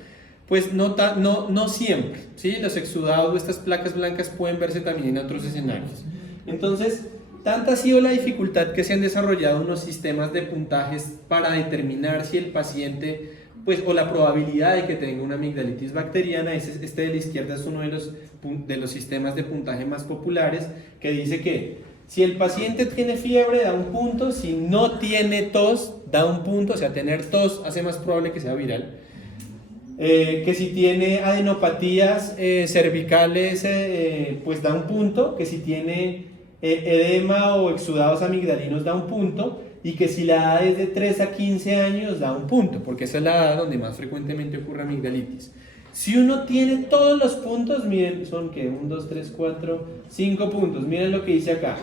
Pues no siempre, ¿sí? Los exudados o estas placas blancas pueden verse también en otros escenarios. Entonces, tanta ha sido la dificultad que se han desarrollado unos sistemas de puntajes para determinar si el paciente, pues, o la probabilidad de que tenga una amigdalitis bacteriana. Este de la izquierda es uno de los sistemas de puntaje más populares que dice que si el paciente tiene fiebre da un punto, si no tiene tos da un punto, o sea, tener tos hace más probable que sea viral. Que si tiene adenopatías cervicales pues da un punto, que si tiene edema o exudados amigdalinos da un punto, y que si la edad es de 3 a 15 años da un punto, porque esa es la edad donde más frecuentemente ocurre amigdalitis. Si uno tiene todos los puntos, miren, son que 1, 2, 3, 4, 5 puntos, miren lo que dice acá.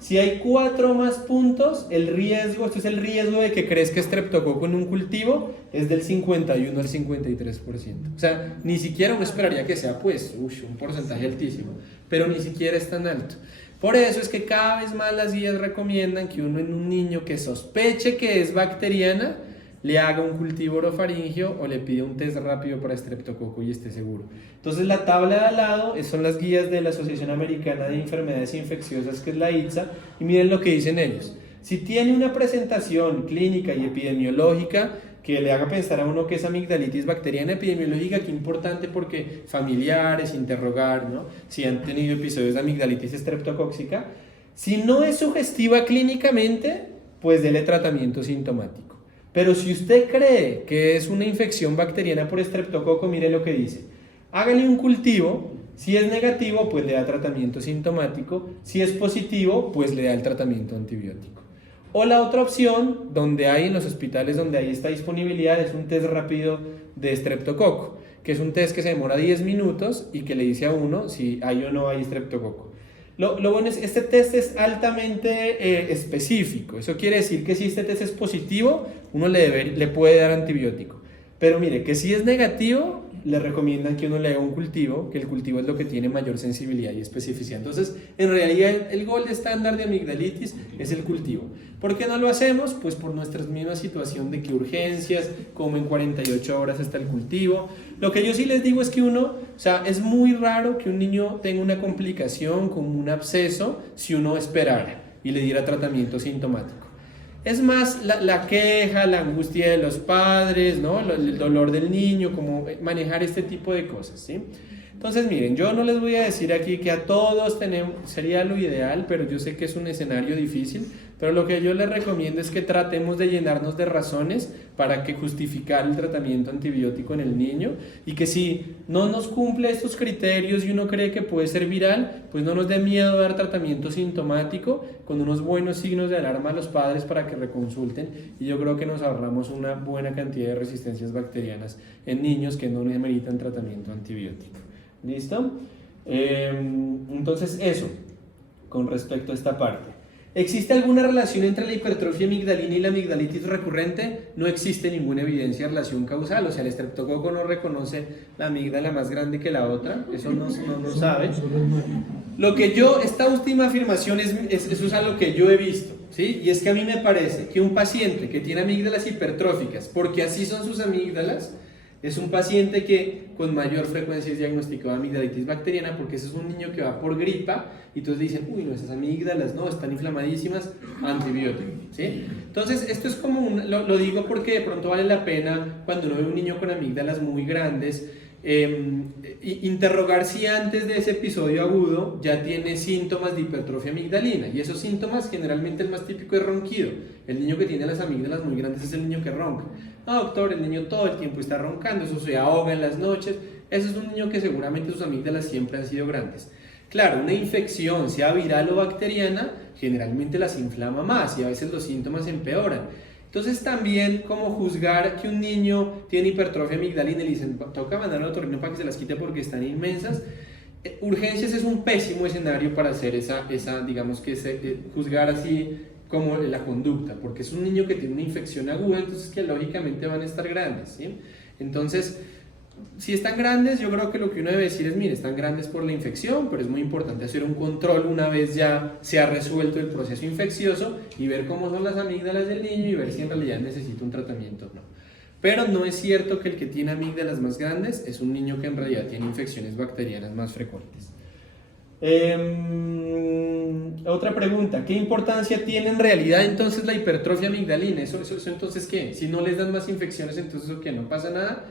Si hay 4 más puntos, el riesgo, esto es el riesgo de que crezca estreptococo en un cultivo, es del 51 al 53%. O sea, ni siquiera uno esperaría que sea pues un porcentaje altísimo, pero ni siquiera es tan alto. Por eso es que cada vez más las guías recomiendan que uno en un niño que sospeche que es bacteriana, le haga un cultivo orofaringio o le pide un test rápido para estreptococo y esté seguro. Entonces la tabla de al lado son las guías de la Asociación Americana de Enfermedades Infecciosas, que es la ITSA, y miren lo que dicen ellos. Si tiene una presentación clínica y epidemiológica que le haga pensar a uno que es amigdalitis bacteriana epidemiológica, que importante porque familiares, interrogar, ¿no? Si han tenido episodios de amigdalitis estreptocóxica. Si no es sugestiva clínicamente, pues dele tratamiento sintomático. Pero si usted cree que es una infección bacteriana por estreptococo, mire lo que dice. Hágale un cultivo. Si es negativo, pues le da tratamiento sintomático. Si es positivo, pues le da el tratamiento antibiótico. O la otra opción, donde hay en los hospitales donde hay esta disponibilidad, es un test rápido de estreptococo, que es un test que se demora 10 minutos y que le dice a uno si hay o no hay estreptococo. Lo bueno es que este test es altamente específico. Eso quiere decir que si este test es positivo, uno le puede dar antibiótico. Pero mire, que si es negativo, le recomiendan que uno le haga un cultivo, que el cultivo es lo que tiene mayor sensibilidad y especificidad. Entonces, en realidad, el gold estándar de amigdalitis es el cultivo. ¿Por qué no lo hacemos? Pues por nuestra misma situación de que urgencias, como en 48 horas está el cultivo. Lo que yo sí les digo es que es muy raro que un niño tenga una complicación como un absceso si uno esperara y le diera tratamiento sintomático. Es más la queja, la angustia de los padres, ¿no? El dolor del niño, como manejar este tipo de cosas, ¿sí? Entonces, miren, yo no les voy a decir aquí que a todos sería lo ideal, pero yo sé que es un escenario difícil, pero lo que yo les recomiendo es que tratemos de llenarnos de razones para que justificar el tratamiento antibiótico en el niño, y que si no nos cumple estos criterios y uno cree que puede ser viral, pues no nos dé miedo dar tratamiento sintomático con unos buenos signos de alarma a los padres para que reconsulten, y yo creo que nos ahorramos una buena cantidad de resistencias bacterianas en niños que no necesitan tratamiento antibiótico. ¿Listo? Entonces eso, con respecto a esta parte. ¿Existe alguna relación entre la hipertrofia amigdalina y la amigdalitis recurrente? No existe ninguna evidencia de relación causal, o sea, el estreptococo no reconoce la amígdala más grande que la otra, eso no sabe. Esta última afirmación eso es algo que yo he visto, ¿sí? Y es que a mí me parece que un paciente que tiene amígdalas hipertróficas, porque así son sus amígdalas, es un paciente que con mayor frecuencia es diagnosticado de amigdalitis bacteriana, porque ese es un niño que va por gripa y entonces dicen, uy, no, esas amígdalas no, están inflamadísimas, antibiótico, ¿sí? Entonces esto es como lo digo porque de pronto vale la pena cuando uno ve un niño con amígdalas muy grandes, interrogar si antes de ese episodio agudo ya tiene síntomas de hipertrofia amigdalina, y esos síntomas generalmente el más típico es ronquido. El niño que tiene las amígdalas muy grandes es el niño que ronca. No, doctor, el niño todo el tiempo está roncando, eso se ahoga en las noches. Ese es un niño que seguramente sus amígdalas siempre han sido grandes. Claro, una infección, sea viral o bacteriana, generalmente las inflama más y a veces los síntomas empeoran. Entonces también como juzgar que un niño tiene hipertrofia amigdalina y le dicen, toca mandarlo al otorrino para que se las quite porque están inmensas. Urgencias es un pésimo escenario para hacer juzgar así como la conducta, porque es un niño que tiene una infección aguda, entonces que lógicamente van a estar grandes, ¿sí? Entonces, si están grandes, yo creo que lo que uno debe decir es, mire, están grandes por la infección, pero es muy importante hacer un control una vez ya se ha resuelto el proceso infeccioso y ver cómo son las amígdalas del niño y ver si en realidad necesita un tratamiento o no. Pero no es cierto que el que tiene amígdalas más grandes es un niño que en realidad tiene infecciones bacterianas más frecuentes. Otra pregunta, ¿qué importancia tiene en realidad entonces la hipertrofia amigdalina? ¿Eso entonces qué? Si no les dan más infecciones, entonces ¿o qué? ¿No pasa nada?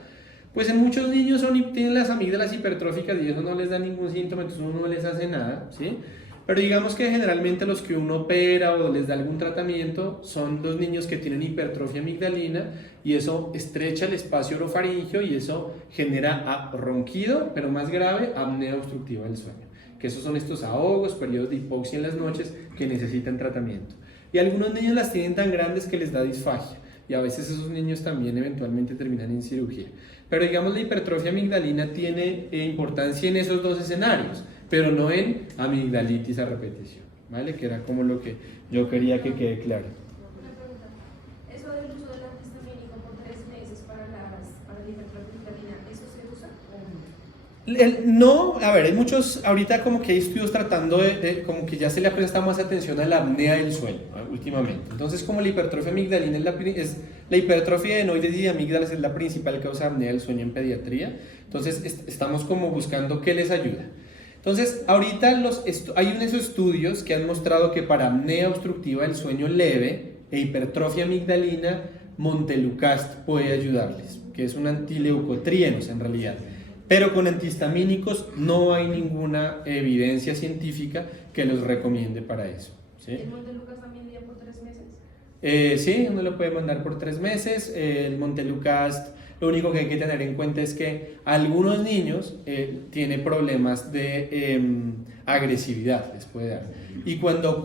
Pues en muchos niños tienen las amígdalas hipertróficas y eso no les da ningún síntoma, entonces uno no les hace nada, ¿sí? Pero digamos que generalmente los que uno opera o les da algún tratamiento son los niños que tienen hipertrofia amigdalina, y eso estrecha el espacio orofaringio y eso genera ronquido, pero más grave, apnea obstructiva del sueño, que esos son estos ahogos, periodos de hipoxia en las noches que necesitan tratamiento. Y algunos niños las tienen tan grandes que les da disfagia, y a veces esos niños también eventualmente terminan en cirugía. Pero digamos la hipertrofia amigdalina tiene importancia en esos dos escenarios, pero no en amigdalitis a repetición, ¿vale? Que era como lo que yo quería que quede claro. Una pregunta, eso del uso del antihistamínico por 3 meses para la hipertrofia amigdalina, ¿eso se usa o no? No, a ver, hay muchos, ahorita como que hay estudios tratando como que ya se le ha prestado más atención a la apnea del sueño, ¿no? Últimamente. Entonces como la hipertrofia amigdalina es La hipertrofia de adenoides y de amígdalas es la principal causa de apnea del sueño en pediatría. Entonces, estamos como buscando qué les ayuda. Entonces, ahorita hay unos estudios que han mostrado que para apnea obstructiva del sueño leve e hipertrofia amigdalina, Montelukast puede ayudarles, que es un antileucotrienos en realidad. Pero con antihistamínicos no hay ninguna evidencia científica que los recomiende para eso. ¿Sí? ¿El Montelukast también día por 3 meses? Sí, uno lo puede mandar por 3 meses. El Montelukast, lo único que hay que tener en cuenta es que algunos niños tienen problemas de agresividad, les puede dar. Y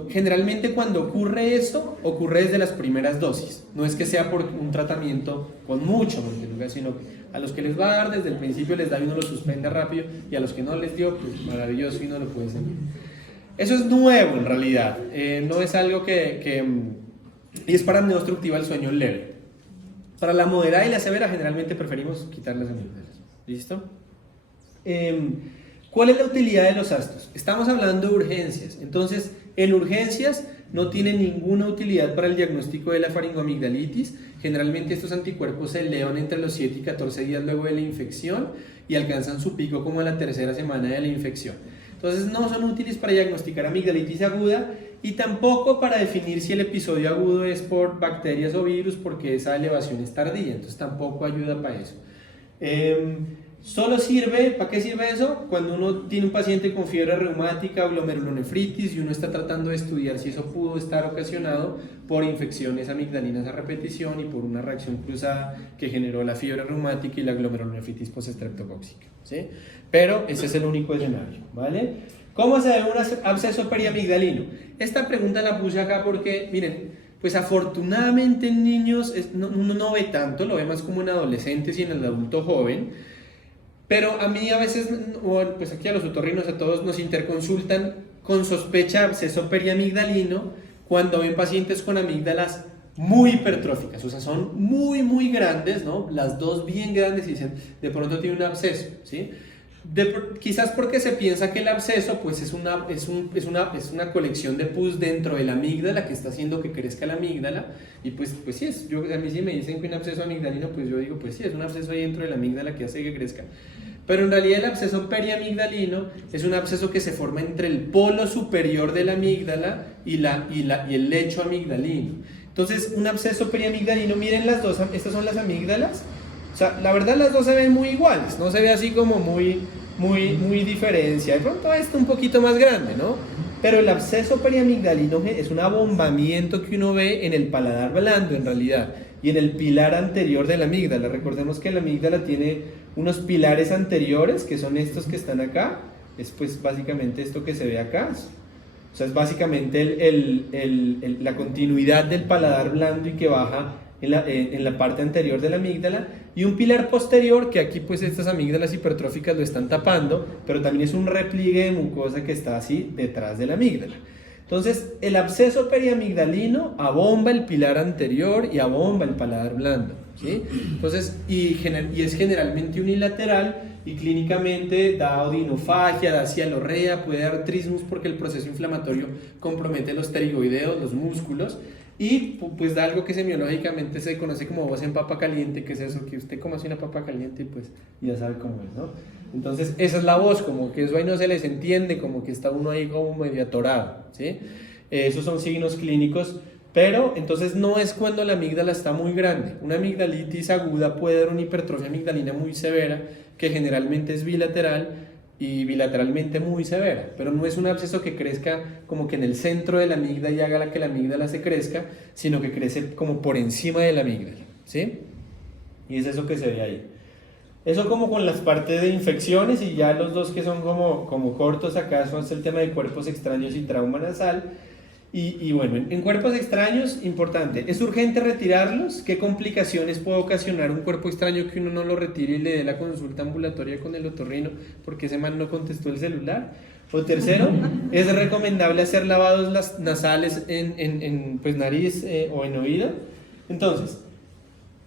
generalmente cuando ocurre eso, ocurre desde las primeras dosis. No es que sea por un tratamiento con mucho Montelukast, sino que a los que les va a dar desde el principio les da y uno lo suspende rápido, y a los que no les dio, pues maravilloso y uno lo puede seguir. Eso es nuevo en realidad, no es algo y es para apnea obstructiva del sueño leve. Para la moderada y la severa generalmente preferimos quitar las amígdalas. ¿Listo? ¿Cuál es la utilidad de los ácidos? Estamos hablando de urgencias. Entonces, en urgencias no tiene ninguna utilidad para el diagnóstico de la faringoamigdalitis. Generalmente estos anticuerpos se elevan entre los 7 y 14 días luego de la infección y alcanzan su pico como a la tercera semana de la infección. Entonces no son útiles para diagnosticar amigdalitis aguda y tampoco para definir si el episodio agudo es por bacterias o virus, porque esa elevación es tardía, entonces tampoco ayuda para eso. Solo sirve, ¿para qué sirve eso? Cuando uno tiene un paciente con fiebre reumática o glomerulonefritis y uno está tratando de estudiar si eso pudo estar ocasionado por infecciones amigdalinas a repetición y por una reacción cruzada que generó la fiebre reumática y la glomerulonefritis postestreptocóxica, ¿sí? Pero ese es el único escenario, ¿vale? ¿Cómo se ve un absceso periamigdalino? Esta pregunta la puse acá porque, miren, pues afortunadamente en niños uno no ve tanto, lo ve más como en adolescentes y en el adulto joven. Pero a mí a veces, pues aquí a los otorrinos a todos nos interconsultan con sospecha de absceso periamigdalino cuando ven pacientes con amígdalas muy hipertróficas, o sea, son muy grandes, ¿no? Las dos bien grandes y dicen, de pronto tiene un absceso, ¿sí? Quizás porque se piensa que el absceso pues es una colección de pus dentro de la amígdala que está haciendo que crezca la amígdala, y pues sí es, a mí si me dicen que un absceso amigdalino, pues yo digo pues sí, es un absceso ahí dentro de la amígdala que hace que crezca. Pero en realidad el absceso periamigdalino es un absceso que se forma entre el polo superior de la amígdala y el lecho amigdalino. Entonces un absceso periamigdalino, miren las dos, estas son las amígdalas. O sea, la verdad las dos se ven muy iguales, no se ve así como muy diferencia. De pronto esto un poquito más grande, ¿no? Pero el absceso periamigdalino es un abombamiento que uno ve en el paladar blando en realidad y en el pilar anterior de la amígdala. Recordemos que la amígdala tiene unos pilares anteriores que son estos que están acá. Es pues básicamente esto que se ve acá. O sea, es básicamente la continuidad del paladar blando y que baja en la parte anterior de la amígdala, y un pilar posterior que aquí pues estas amígdalas hipertróficas lo están tapando, pero también es un repliegue de mucosa que está así detrás de la amígdala. Entonces el absceso periamigdalino abomba el pilar anterior y abomba el paladar blando, ¿sí? Entonces, y es generalmente unilateral y clínicamente da odinofagia, da cialorrea, puede dar trismus porque el proceso inflamatorio compromete los pterigoideos, los músculos, y pues da algo que semiológicamente se conoce como voz en papa caliente, que es eso, que usted come así una papa caliente y pues ya sabe cómo es, ¿no? Entonces esa es la voz, como que eso ahí no se les entiende, como que está uno ahí como medio atorado, ¿sí? Esos son signos clínicos, pero entonces no es cuando la amígdala está muy grande. Una amigdalitis aguda puede dar una hipertrofia amigdalina muy severa, que generalmente es bilateral, y bilateralmente muy severa, pero no es un absceso que crezca como que en el centro de la amígdala y haga que la amígdala se crezca, sino que crece como por encima de la amígdala, ¿sí? Y es eso que se ve ahí. Eso como con las partes de infecciones, y ya los dos que son como cortos acá son el tema de cuerpos extraños y trauma nasal. Y bueno, en cuerpos extraños, importante, ¿es urgente retirarlos? ¿Qué complicaciones puede ocasionar un cuerpo extraño que uno no lo retire y le dé la consulta ambulatoria con el otorrino porque ese man no contestó el celular? O tercero, ¿es recomendable hacer lavados nasales en pues, nariz o en oído? Entonces,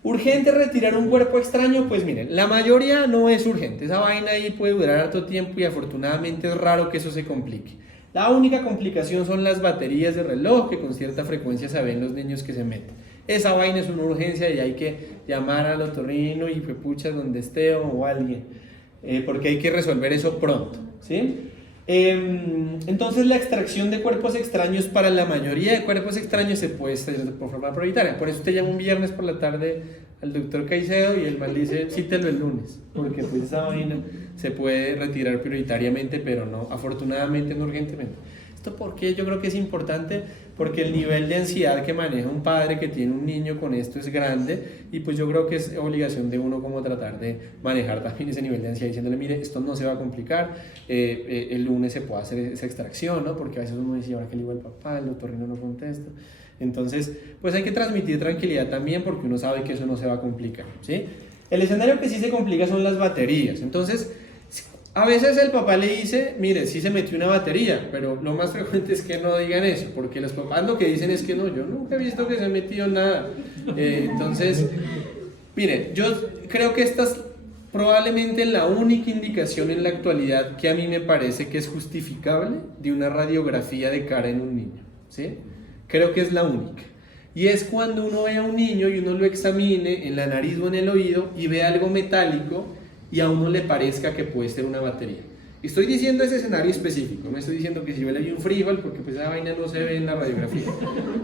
¿urgente retirar un cuerpo extraño? Pues miren, la mayoría no es urgente, esa vaina ahí puede durar harto tiempo y afortunadamente es raro que eso se complique. La única complicación son las baterías de reloj, que con cierta frecuencia se ven los niños que se meten. esa vaina es una urgencia y hay que llamar al otorrino y fue pucha donde esté o alguien, porque hay que resolver eso pronto, ¿sí? Entonces la extracción de cuerpos extraños para la mayoría de cuerpos extraños se puede hacer por forma prioritaria. Por eso usted llama un viernes por la tarde al doctor Caicedo y el mal dice cítelo el lunes, porque pues esa vaina se puede retirar prioritariamente, pero no, afortunadamente no urgentemente. ¿Esto por qué? Yo creo que es importante porque el nivel de ansiedad que maneja un padre que tiene un niño con esto es grande y pues yo creo que es obligación de uno como tratar de manejar también ese nivel de ansiedad diciéndole, mire, esto no se va a complicar, el lunes se puede hacer esa extracción, ¿no? Porque a veces uno dice, ahora que le digo al papá, el otorrino no contesta. Entonces, pues hay que transmitir tranquilidad también porque uno sabe que eso no se va a complicar, ¿sí? El escenario que sí se complica son las baterías. Entonces, a veces el papá le dice, mire, sí se metió una batería, pero lo más frecuente es que no digan eso, porque los papás lo que dicen es que no, yo nunca he visto que se metió nada. Entonces, mire, yo creo que esta es probablemente la única indicación en la actualidad que a mí me parece que es justificable de una radiografía de cara en un niño, ¿sí? Creo que es la única. Y es cuando uno ve a un niño y uno lo examine en la nariz o en el oído y ve algo metálico y a uno le parezca que puede ser una batería. Estoy diciendo ese escenario específico, no estoy diciendo que si yo le doy un frijol, porque pues esa vaina no se ve en la radiografía,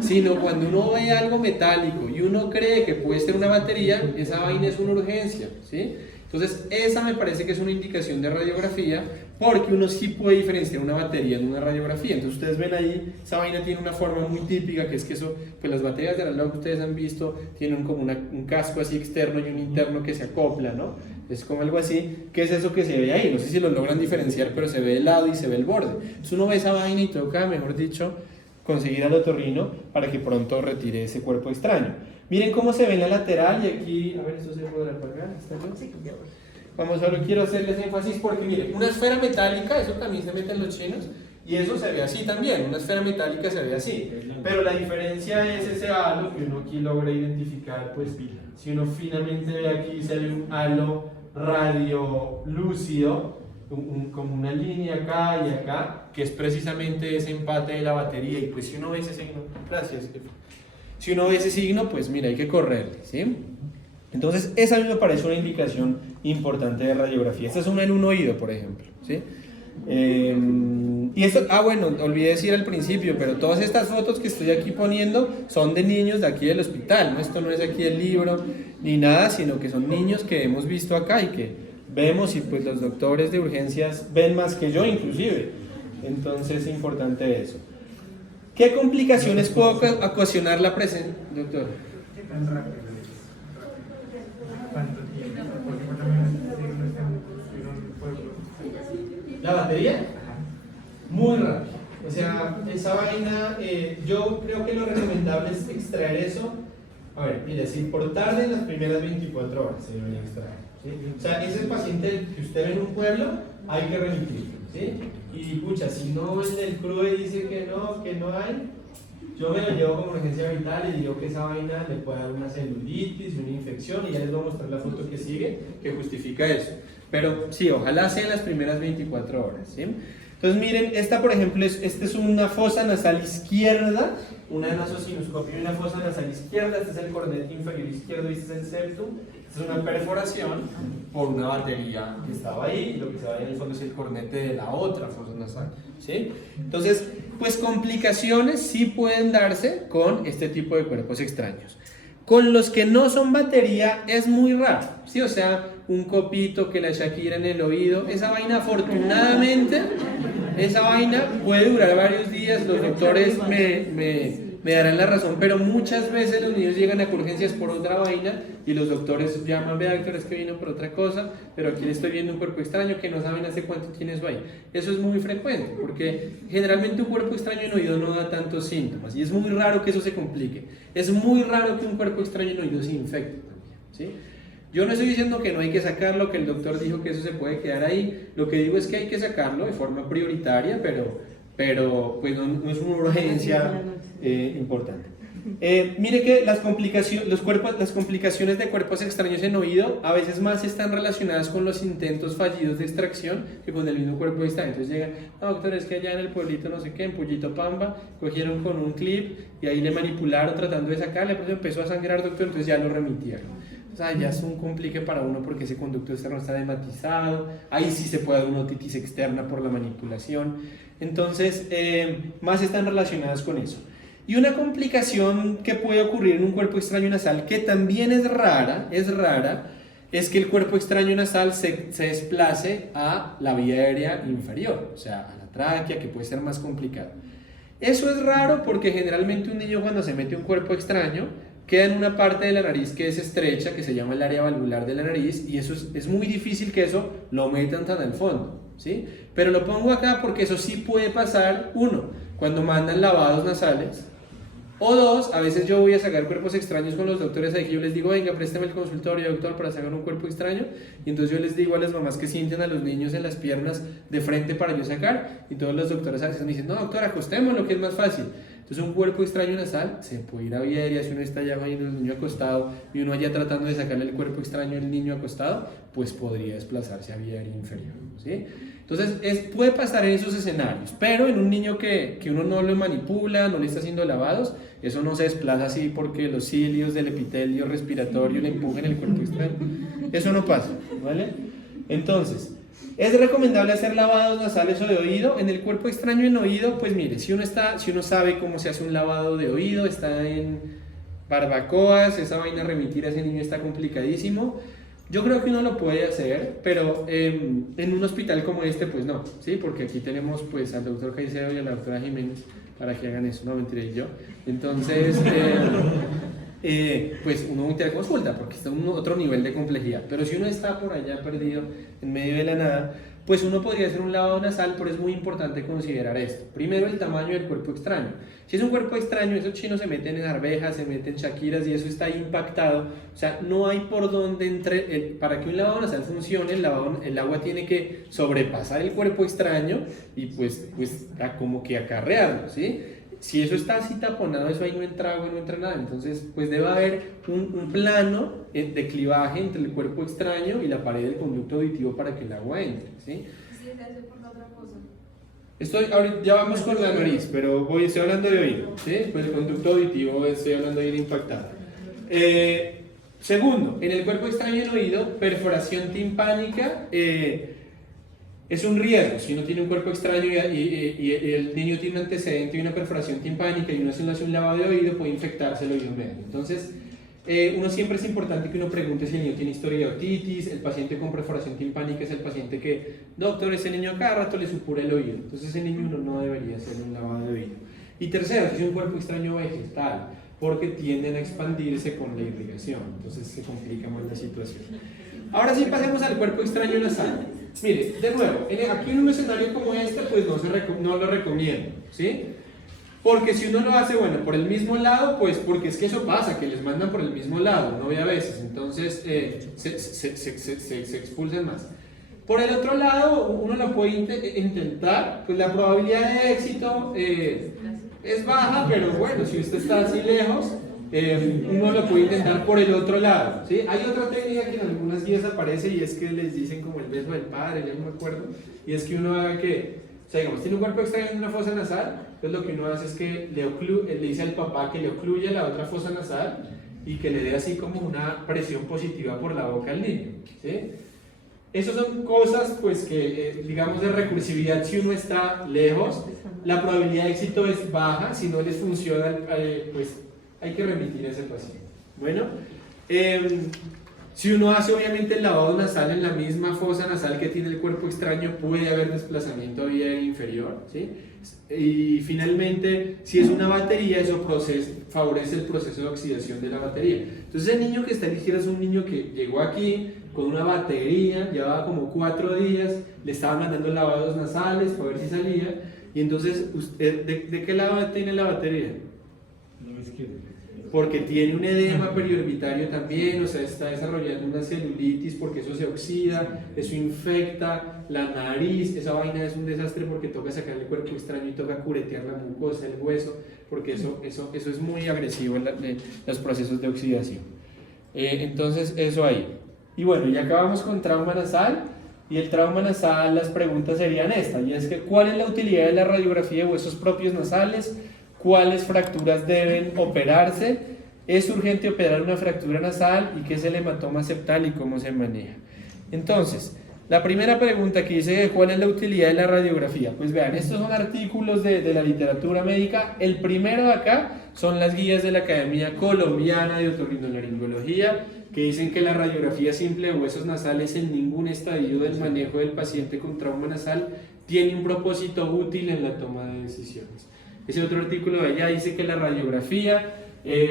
sino cuando uno ve algo metálico y uno cree que puede ser una batería, esa vaina es una urgencia, ¿sí? Entonces esa me parece que es una indicación de radiografía, porque uno sí puede diferenciar una batería en una radiografía. Entonces ustedes ven ahí, esa vaina tiene una forma muy típica, que es que eso, pues las baterías de reloj que ustedes han visto tienen como un casco así externo y un interno que se acopla, ¿no? Es como algo así. ¿Qué es eso que se ve ahí? No sé si lo logran diferenciar, pero se ve el lado y se ve el borde. Entonces uno ve esa vaina y toca, mejor dicho, conseguir al otorrino para que pronto retire ese cuerpo extraño. Miren cómo se ve en la lateral y aquí, a ver, esto se podrá apagar. ¿Está bien? Vamos, solo quiero hacerles énfasis porque miren, una esfera metálica, eso también se mete en los chinos, y eso se ve así también, una esfera metálica se ve así, pero la diferencia es ese halo que uno aquí logra identificar, pues si uno finamente ve aquí, se ve un halo radiolúcido, como una línea acá y acá, que es precisamente ese empate de la batería, y pues si uno ve ese signo, gracias, si uno ve ese signo, pues mira, hay que correrle, ¿sí? Entonces, esa a mí me parece una indicación importante de radiografía. Esta es una en un oído, por ejemplo, ¿sí? Y esto, bueno, olvidé decir al principio, pero todas estas fotos que estoy aquí poniendo son de niños de aquí del hospital, ¿no? Esto no es aquí el libro ni nada, sino que son niños que hemos visto acá y que vemos y pues los doctores de urgencias ven más que yo inclusive. Entonces, es importante eso. ¿Qué complicaciones puede ocasionar la presencia, doctor? ¿Qué tan rápido? ¿Cuánto tiempo? Porque por lo menos en un pueblo. ¿La batería? Muy rápido. O sea, esa vaina, yo creo que lo recomendable es extraer eso. A ver, mire, si por tarde en las primeras 24 horas se debería extraer, ¿sí? O sea, ese paciente que usted ve en un pueblo, hay que remitirlo, ¿sí? Y pucha, si no en el CRUE dice que no hay, yo me lo llevo como urgencia vital y digo que esa vaina le puede dar una celulitis, una infección, y ya les voy a mostrar la foto que sigue que justifica eso. Pero sí, ojalá sea en las primeras 24 horas, ¿sí? Entonces miren, esta por ejemplo esta es una fosa nasal izquierda, una nasosinoscopia y una fosa nasal izquierda. Este es el cornete inferior izquierdo y este es el septum. Esta es una perforación por una batería que estaba ahí, y lo que se ve en el fondo es el cornete de la otra fosa nasal, ¿sí? Entonces, pues complicaciones sí pueden darse con este tipo de cuerpos extraños. Con los que no son batería es muy raro, ¿sí? O sea, un copito que la Shakira en el oído, esa vaina afortunadamente, esa vaina puede durar varios días, los doctores me darán la razón, pero muchas veces los niños llegan a urgencias por otra vaina y los doctores llaman, vea doctor, es que vino por otra cosa, pero aquí le estoy viendo un cuerpo extraño que no saben hace cuánto tiene eso ahí. Eso es muy frecuente, porque generalmente un cuerpo extraño en oído no da tantos síntomas y es muy raro que eso se complique. Es muy raro que un cuerpo extraño en oído se infecte también, ¿sí? Yo no estoy diciendo que no hay que sacarlo, que el doctor dijo que eso se puede quedar ahí. Lo que digo es que hay que sacarlo de forma prioritaria, pero pues no es una urgencia importante. Mire que las complicaciones de cuerpos extraños en oído a veces más están relacionadas con los intentos fallidos de extracción que con el mismo cuerpo extraño. Entonces llegan, no, doctor, es que allá en el pueblito no sé qué, en Pullito Pamba, cogieron con un clip y ahí le manipularon tratando de sacarle, pero empezó a sangrar, doctor, entonces ya lo remitieron. O sea, ya es un complique para uno porque ese conducto externo está dematizado, ahí sí se puede dar una otitis externa por la manipulación. Entonces, más están relacionadas con eso. Y una complicación que puede ocurrir en un cuerpo extraño nasal, que también es rara, es que el cuerpo extraño nasal se desplace a la vía aérea inferior, o sea, a la tráquea, que puede ser más complicado. Eso es raro porque generalmente un niño cuando se mete un cuerpo extraño queda en una parte de la nariz que es estrecha, que se llama el área valvular de la nariz, y eso es muy difícil que eso lo metan tan al fondo, ¿sí? Pero lo pongo acá porque eso sí puede pasar, uno, cuando mandan lavados nasales, o dos, a veces yo voy a sacar cuerpos extraños con los doctores ahí que yo les digo, venga, préstame el consultorio, doctor, para sacar un cuerpo extraño, y entonces yo les digo a las mamás que sienten a los niños en las piernas de frente para yo sacar, y todos los doctores a veces me dicen, no, doctor, acostémoslo, que es más fácil. Entonces un cuerpo extraño nasal se puede ir a vía aérea, si uno está allá viendo el niño acostado y uno allá tratando de sacarle el cuerpo extraño al niño acostado, pues podría desplazarse a vía aérea inferior, ¿sí? Entonces puede pasar en esos escenarios, pero en un niño que uno no lo manipula, no le está haciendo lavados, eso no se desplaza así porque los cilios del epitelio respiratorio le empujen el cuerpo extraño. Eso no pasa, ¿vale? Entonces, ¿es recomendable hacer lavados nasales o de oído? En el cuerpo extraño en oído, pues mire, si uno sabe cómo se hace un lavado de oído, está en barbacoas, esa vaina remitir a ese niño está complicadísimo. Yo creo que uno lo puede hacer, pero en un hospital como este, pues no, ¿sí? Porque aquí tenemos pues al doctor Caicedo y a la doctora Jiménez para que hagan eso, no mentira, y yo. Entonces, pues uno tiene consulta porque está en otro nivel de complejidad. Pero si uno está por allá perdido en medio de la nada, pues uno podría hacer un lavado nasal, pero es muy importante considerar esto. Primero, el tamaño del cuerpo extraño. Si es un cuerpo extraño, esos chinos se meten en arvejas, se meten en shakiras y eso está impactado. O sea, no hay por dónde entre. Para que un lavado nasal funcione, el agua tiene que sobrepasar el cuerpo extraño y pues como que acarrearlo, ¿sí? Si eso está así taponado, eso ahí no entra agua, no entra nada. Entonces, pues debe haber un plano de clivaje entre el cuerpo extraño y la pared del conducto auditivo para que el agua entre, ¿sí? Sí, se hace por la otra cosa. Ahorita ya vamos con la nariz, pero estoy hablando de oído, ¿sí? Pues el conducto auditivo estoy hablando de oído impactado. Segundo, en el cuerpo extraño en oído, perforación timpánica es un riesgo. Si uno tiene un cuerpo extraño y el niño tiene un antecedente y una perforación timpánica y uno hace un lavado de oído, puede infectarse el oído medio. Entonces, uno siempre es importante que uno pregunte si el niño tiene historia de otitis. El paciente con perforación timpánica es el paciente que, doctor, ese niño cada rato le supura el oído. Entonces, ese niño uno no debería hacer un lavado de oído. Y tercero, si es un cuerpo extraño vegetal, porque tienden a expandirse con la irrigación. Entonces, se complica más la situación. Ahora sí, pasemos al cuerpo extraño nasal. Mire, de nuevo, aquí en un escenario como este, pues no lo recomiendo, ¿sí? Porque si uno lo hace, bueno, por el mismo lado, pues porque es que eso pasa, que les mandan por el mismo lado, no ve a veces, entonces se expulsan más. Por el otro lado, uno lo puede intentar, pues la probabilidad de éxito es baja, pero bueno, si usted está así lejos, uno lo puede intentar por el otro lado, ¿sí? Hay otra técnica que en algunas guías aparece y es que les dicen como el beso del padre, ya no me acuerdo, y es que uno haga que, o sea, digamos, tiene un cuerpo extraño en una fosa nasal, entonces lo que uno hace es que le dice al papá que le ocluya la otra fosa nasal y que le dé así como una presión positiva por la boca al niño, ¿sí? Esas son cosas pues que digamos de recursividad. Si uno está lejos, la probabilidad de éxito es baja. Si no les funciona, pues hay que remitir a ese paciente. Bueno, si uno hace obviamente el lavado nasal en la misma fosa nasal que tiene el cuerpo extraño, puede haber desplazamiento a vía inferior, ¿sí? Y finalmente, si es una batería, eso favorece el proceso de oxidación de la batería. Entonces el niño que está aquí es un niño que llegó aquí con una batería, llevaba como 4 días, le estaban mandando lavados nasales para ver si salía, y entonces, ¿de qué lado tiene la batería? porque tiene un edema periorbitario también, o sea, está desarrollando una celulitis porque eso se oxida, eso infecta la nariz, esa vaina es un desastre porque toca sacar el cuerpo extraño y toca curetear la mucosa, el hueso, porque eso es muy agresivo en los procesos de oxidación. Entonces, eso ahí. Y bueno, ya acabamos con trauma nasal, y el trauma nasal, las preguntas serían estas, y es que ¿cuál es la utilidad de la radiografía de huesos propios nasales? ¿Cuáles fracturas deben operarse? ¿Es urgente operar una fractura nasal? ¿Y qué es el hematoma septal y cómo se maneja? Entonces, la primera pregunta que dice ¿cuál es la utilidad de la radiografía? Pues vean, estos son artículos de la literatura médica. El primero de acá son las guías de la Academia Colombiana de Otorrinolaringología, que dicen que la radiografía simple de huesos nasales en ningún estadio del manejo del paciente con trauma nasal tiene un propósito útil en la toma de decisiones. Ese otro artículo de allá dice que la radiografía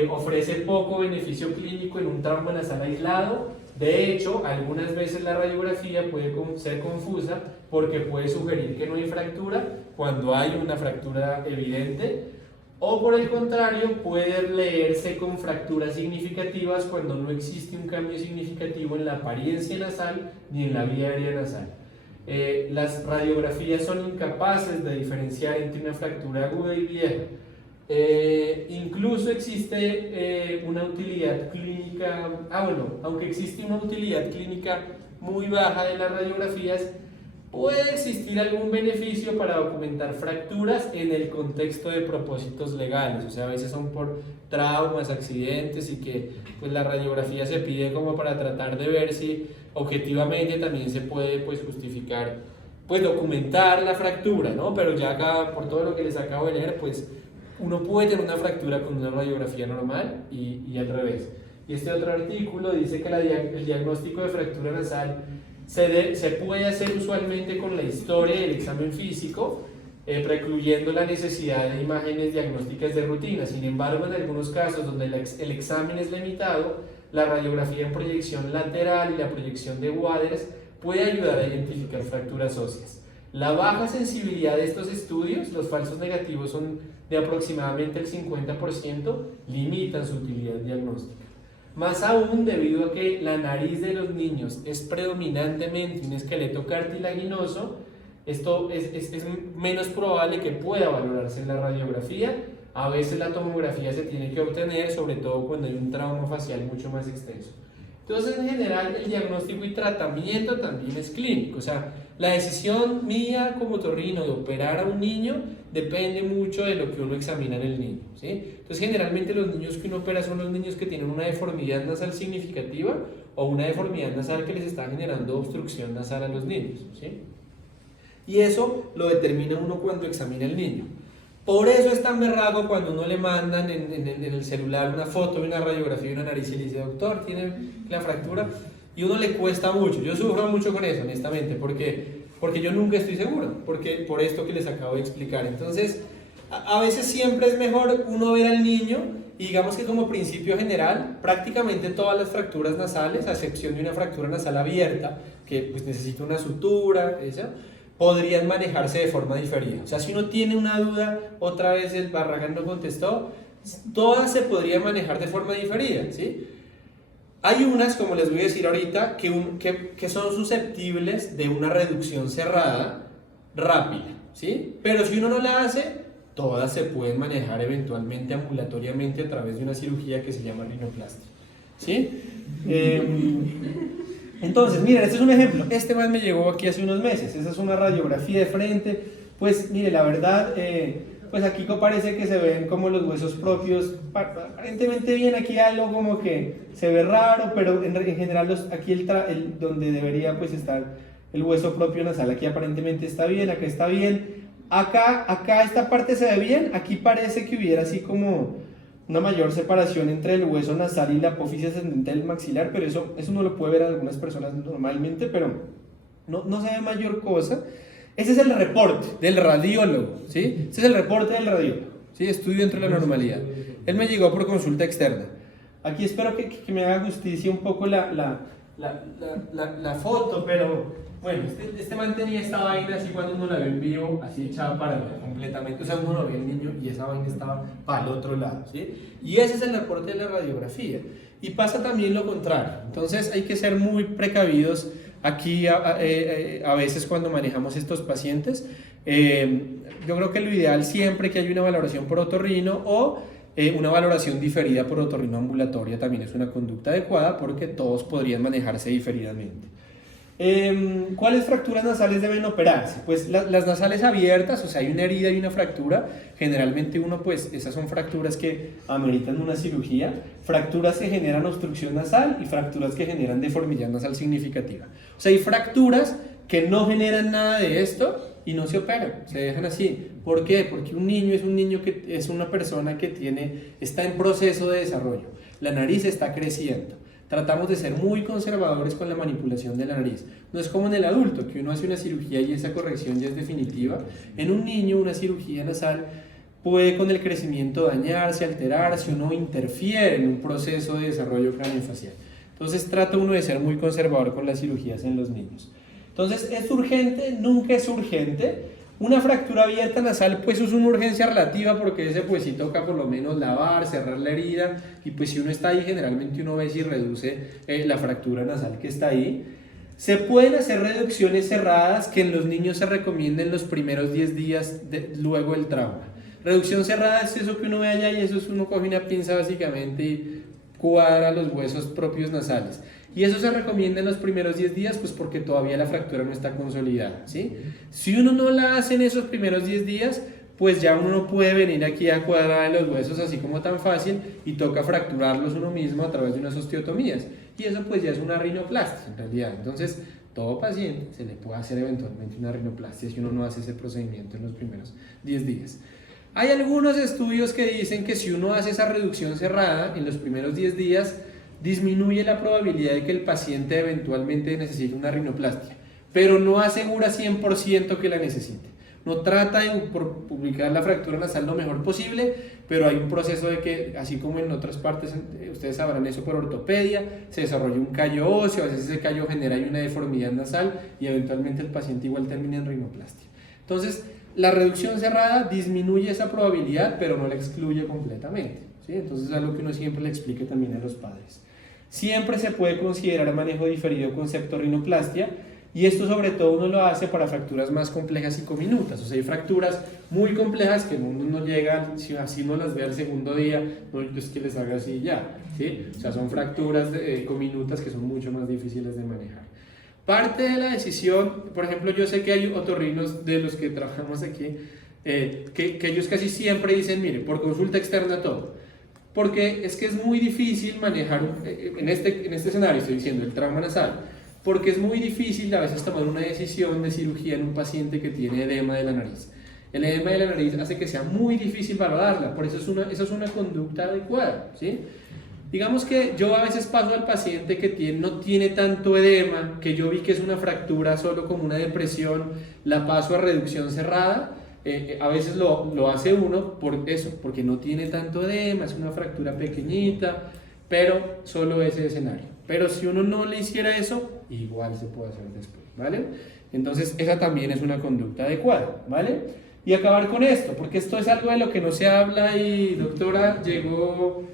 ofrece poco beneficio clínico en un trauma nasal aislado. De hecho, algunas veces la radiografía puede ser confusa porque puede sugerir que no hay fractura cuando hay una fractura evidente, o por el contrario, puede leerse con fracturas significativas cuando no existe un cambio significativo en la apariencia nasal ni en la vía aérea nasal. Las radiografías son incapaces de diferenciar entre una fractura aguda y vieja. Incluso existe una utilidad clínica, aunque existe una utilidad clínica muy baja de las radiografías, puede existir algún beneficio para documentar fracturas en el contexto de propósitos legales, o sea, a veces son por traumas, accidentes, y que pues la radiografía se pide como para tratar de ver si objetivamente también se puede pues justificar, pues documentar la fractura, ¿no? Pero ya acá, por todo lo que les acabo de leer, pues uno puede tener una fractura con una radiografía normal y al revés. Y este otro artículo dice que el diagnóstico de fractura nasal se puede hacer usualmente con la historia y el examen físico, precluyendo la necesidad de imágenes diagnósticas de rutina. Sin embargo, en algunos casos donde el examen es limitado, la radiografía en proyección lateral y la proyección de Waters puede ayudar a identificar fracturas óseas. La baja sensibilidad de estos estudios, los falsos negativos son de aproximadamente el 50%, limitan su utilidad diagnóstica. Más aún debido a que la nariz de los niños es predominantemente un esqueleto cartilaginoso, esto es menos probable que pueda valorarse en la radiografía. A veces la tomografía se tiene que obtener, sobre todo cuando hay un trauma facial mucho más extenso. Entonces, en general, el diagnóstico y tratamiento también es clínico. O sea, la decisión mía como otorrino de operar a un niño depende mucho de lo que uno examina en el niño, ¿sí? Entonces, generalmente los niños que uno opera son los niños que tienen una deformidad nasal significativa o una deformidad nasal que les está generando obstrucción nasal a los niños, ¿sí? Y eso lo determina uno cuando examina al niño. Por eso es tan berraco cuando uno le mandan en el celular una foto de una radiografía de una nariz y le dice, doctor, tiene la fractura, y uno le cuesta mucho. Yo sufro mucho con eso, honestamente, porque yo nunca estoy seguro, por esto que les acabo de explicar. Entonces, a veces siempre es mejor uno ver al niño, y digamos que como principio general, prácticamente todas las fracturas nasales, a excepción de una fractura nasal abierta, que pues necesita una sutura, podrían manejarse de forma diferida. O sea, si uno tiene una duda, otra vez el Barragán no contestó, todas se podrían manejar de forma diferida, ¿sí? Hay unas, como les voy a decir ahorita, que son susceptibles de una reducción cerrada rápida, ¿sí? Pero si uno no la hace, todas se pueden manejar eventualmente ambulatoriamente a través de una cirugía que se llama rinoplastia, ¿sí? Entonces, miren, este es un ejemplo. Este man me llegó aquí hace unos meses. Esa es una radiografía de frente. Pues, mire, la verdad, pues aquí parece que se ven como los huesos propios aparentemente bien. Aquí algo como que se ve raro, pero en general aquí donde debería pues estar el hueso propio nasal, aquí aparentemente está bien, acá está bien. Acá esta parte se ve bien. Aquí parece que hubiera así como una mayor separación entre el hueso nasal y la apófisis ascendente del maxilar, pero eso no lo puede ver a algunas personas normalmente, pero no se ve mayor cosa. Ese es el reporte del radiólogo, ¿sí? Ese es el reporte del radiólogo, ¿sí? Estudio dentro de la normalidad. Él me llegó por consulta externa. Aquí espero que me haga justicia un poco la la foto, pero bueno, este man tenía esta vaina así cuando uno la ve en vivo, así echada para allá completamente, o sea, uno lo ve el niño y esa vaina estaba para el otro lado, ¿sí? Y ese es el reporte de la radiografía. Y pasa también lo contrario. Entonces hay que ser muy precavidos aquí a veces cuando manejamos estos pacientes. Yo creo que lo ideal siempre que haya una valoración por otorrino o una valoración diferida por otorrino ambulatoria también es una conducta adecuada porque todos podrían manejarse diferidamente. ¿Cuáles fracturas nasales deben operarse? Pues las nasales abiertas, o sea, hay una herida y una fractura, generalmente pues esas son fracturas que ameritan una cirugía, fracturas que generan obstrucción nasal y fracturas que generan deformidad nasal significativa. O sea, hay fracturas que no generan nada de esto y no se operan, se dejan así. ¿Por qué? Porque un niño que es una persona que está en proceso de desarrollo, la nariz está creciendo. Tratamos de ser muy conservadores con la manipulación de la nariz. No es como en el adulto, que uno hace una cirugía y esa corrección ya es definitiva. En un niño, una cirugía nasal puede con el crecimiento dañarse, alterarse, uno interfiere en un proceso de desarrollo craneofacial. Entonces trata uno de ser muy conservador con las cirugías en los niños. Entonces, ¿es urgente? Nunca es urgente. Una fractura abierta nasal pues es una urgencia relativa porque ese pues sí toca por lo menos lavar, cerrar la herida y pues si uno está ahí generalmente uno ve si reduce la fractura nasal que está ahí. Se pueden hacer reducciones cerradas que en los niños se recomiendan los primeros 10 días luego del trauma. Reducción cerrada es eso que uno ve allá y eso es uno coge una pinza básicamente y cuadra los huesos propios nasales. Y eso se recomienda en los primeros 10 días, pues porque todavía la fractura no está consolidada, ¿sí? Si uno no la hace en esos primeros 10 días, pues ya uno no puede venir aquí a cuadrar los huesos así como tan fácil y toca fracturarlos uno mismo a través de unas osteotomías. Y eso pues ya es una rinoplastia en realidad. Entonces, todo paciente se le puede hacer eventualmente una rinoplastia si uno no hace ese procedimiento en los primeros 10 días. Hay algunos estudios que dicen que si uno hace esa reducción cerrada en los primeros 10 días, disminuye la probabilidad de que el paciente eventualmente necesite una rinoplastia, pero no asegura 100% que la necesite. No trata de publicar la fractura nasal lo mejor posible, pero hay un proceso de que, así como en otras partes, ustedes sabrán eso por ortopedia, se desarrolla un callo óseo, a veces ese callo genera una deformidad nasal y eventualmente el paciente igual termina en rinoplastia. Entonces, la reducción cerrada disminuye esa probabilidad, pero no la excluye completamente, ¿sí? Entonces es algo que uno siempre le explique también a los padres. Siempre se puede considerar manejo diferido con septorrinoplastia y esto sobre todo uno lo hace para fracturas más complejas y cominutas. O sea, hay fracturas muy complejas que uno no llega, si así no las ve al segundo día, no es que les haga así ya, ¿sí? O sea, son fracturas cominutas que son mucho más difíciles de manejar. Parte de la decisión, por ejemplo, yo sé que hay otorrinos de los que trabajamos aquí, que ellos casi siempre dicen, mire, por consulta externa todo. Porque es que es muy difícil manejar, en este escenario estoy diciendo, el trauma nasal, porque es muy difícil a veces tomar una decisión de cirugía en un paciente que tiene edema de la nariz. El edema de la nariz hace que sea muy difícil valorarla, por eso eso es una conducta adecuada, ¿sí? Digamos que yo a veces paso al paciente que no tiene tanto edema, que yo vi que es una fractura solo como una depresión, la paso a reducción cerrada. A veces lo hace uno por eso, porque no tiene tanto edema, es una fractura pequeñita, pero solo ese escenario. Pero si uno no le hiciera eso, igual se puede hacer después, ¿vale? Entonces esa también es una conducta adecuada, ¿vale? Y acabar con esto, porque esto es algo de lo que no se habla y doctora, llegó,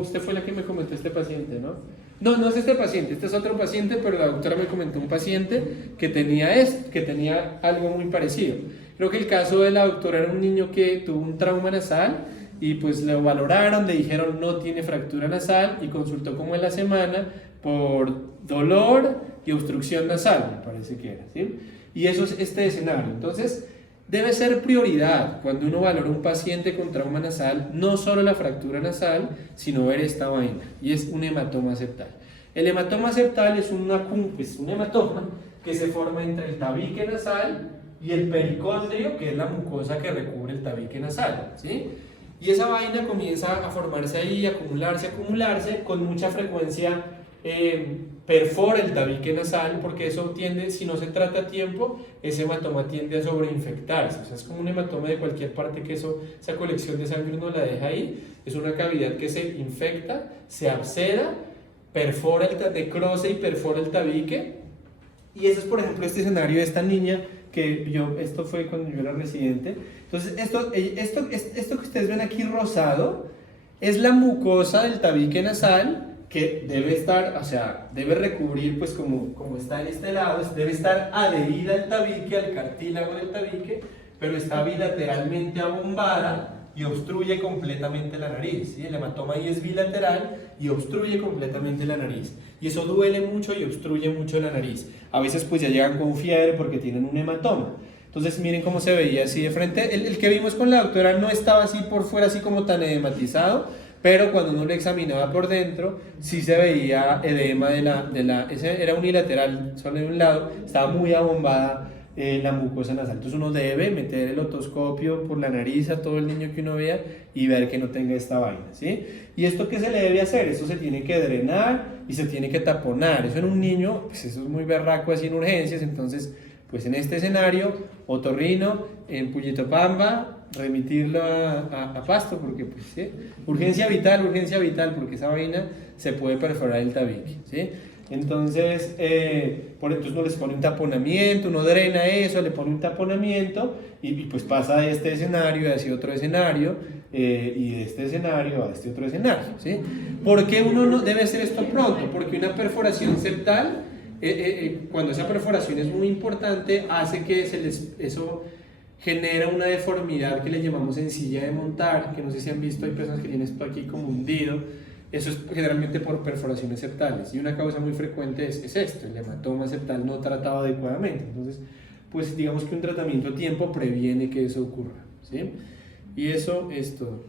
usted fue la que me comentó este paciente, ¿no? No es este paciente, este es otro paciente, pero la doctora me comentó un paciente que tenía algo muy parecido. Creo que el caso de la doctora era un niño que tuvo un trauma nasal y pues lo valoraron, le dijeron no tiene fractura nasal y consultó como en la semana por dolor y obstrucción nasal, me parece que era, ¿sí? Y eso es este escenario. Entonces, debe ser prioridad cuando uno valora un paciente con trauma nasal, no solo la fractura nasal, sino ver esta vaina, y es un hematoma septal. El hematoma septal es un hematoma que se forma entre el tabique nasal y el pericondrio, que es la mucosa que recubre el tabique nasal, ¿sí? Y esa vaina comienza a formarse ahí, acumularse, con mucha frecuencia perfora el tabique nasal, porque eso tiende, si no se trata a tiempo, ese hematoma tiende a sobreinfectarse. O sea, es como un hematoma de cualquier parte que esa colección de sangre uno la deja ahí, es una cavidad que se infecta, se absceda, perfora necrose y perfora el tabique. Y ese es, por ejemplo, este escenario de esta niña que esto fue cuando yo era residente. Entonces, esto que ustedes ven aquí rosado es la mucosa del tabique nasal, que debe estar, o sea, debe recubrir, pues como está en este lado, debe estar adherida al tabique, al cartílago del tabique, pero está bilateralmente abombada y obstruye completamente la nariz, ¿sí? El hematoma ahí es bilateral y obstruye completamente la nariz. Y eso duele mucho y obstruye mucho la nariz. A veces pues ya llegan con fiebre porque tienen un hematoma. Entonces miren cómo se veía así de frente. El que vimos con la doctora no estaba así por fuera, así como tan edematizado, pero cuando uno lo examinaba por dentro, sí se veía edema ese era unilateral, solo de un lado, estaba muy abombada la mucosa nasal. Entonces uno debe meter el otoscopio por la nariz a todo el niño que uno vea y ver que no tenga esta vaina, ¿sí? ¿Y esto qué se le debe hacer? Esto se tiene que drenar y se tiene que taponar. Eso en un niño, pues eso es muy berraco así en urgencias. Entonces, pues en este escenario, otorrino, en Pullitopamba, remitirlo a Pasto, porque pues, ¿sí? urgencia vital, porque esa vaina se puede perforar el tabique, ¿sí? Entonces, entonces uno les pone un taponamiento, uno drena eso, le pone un taponamiento y pues pasa de este escenario a ese otro escenario y de este escenario a este otro escenario, ¿sí? ¿Por qué uno no debe hacer esto pronto? Porque una perforación septal, cuando esa perforación es muy importante, hace que eso genera una deformidad que le llamamos encilla de montar, que no sé si han visto, hay personas que tienen esto aquí como hundido. Eso es generalmente por perforaciones septales y una causa muy frecuente es esto, el hematoma septal no tratado adecuadamente. Entonces, pues digamos que un tratamiento a tiempo previene que eso ocurra, ¿sí? Y eso es todo.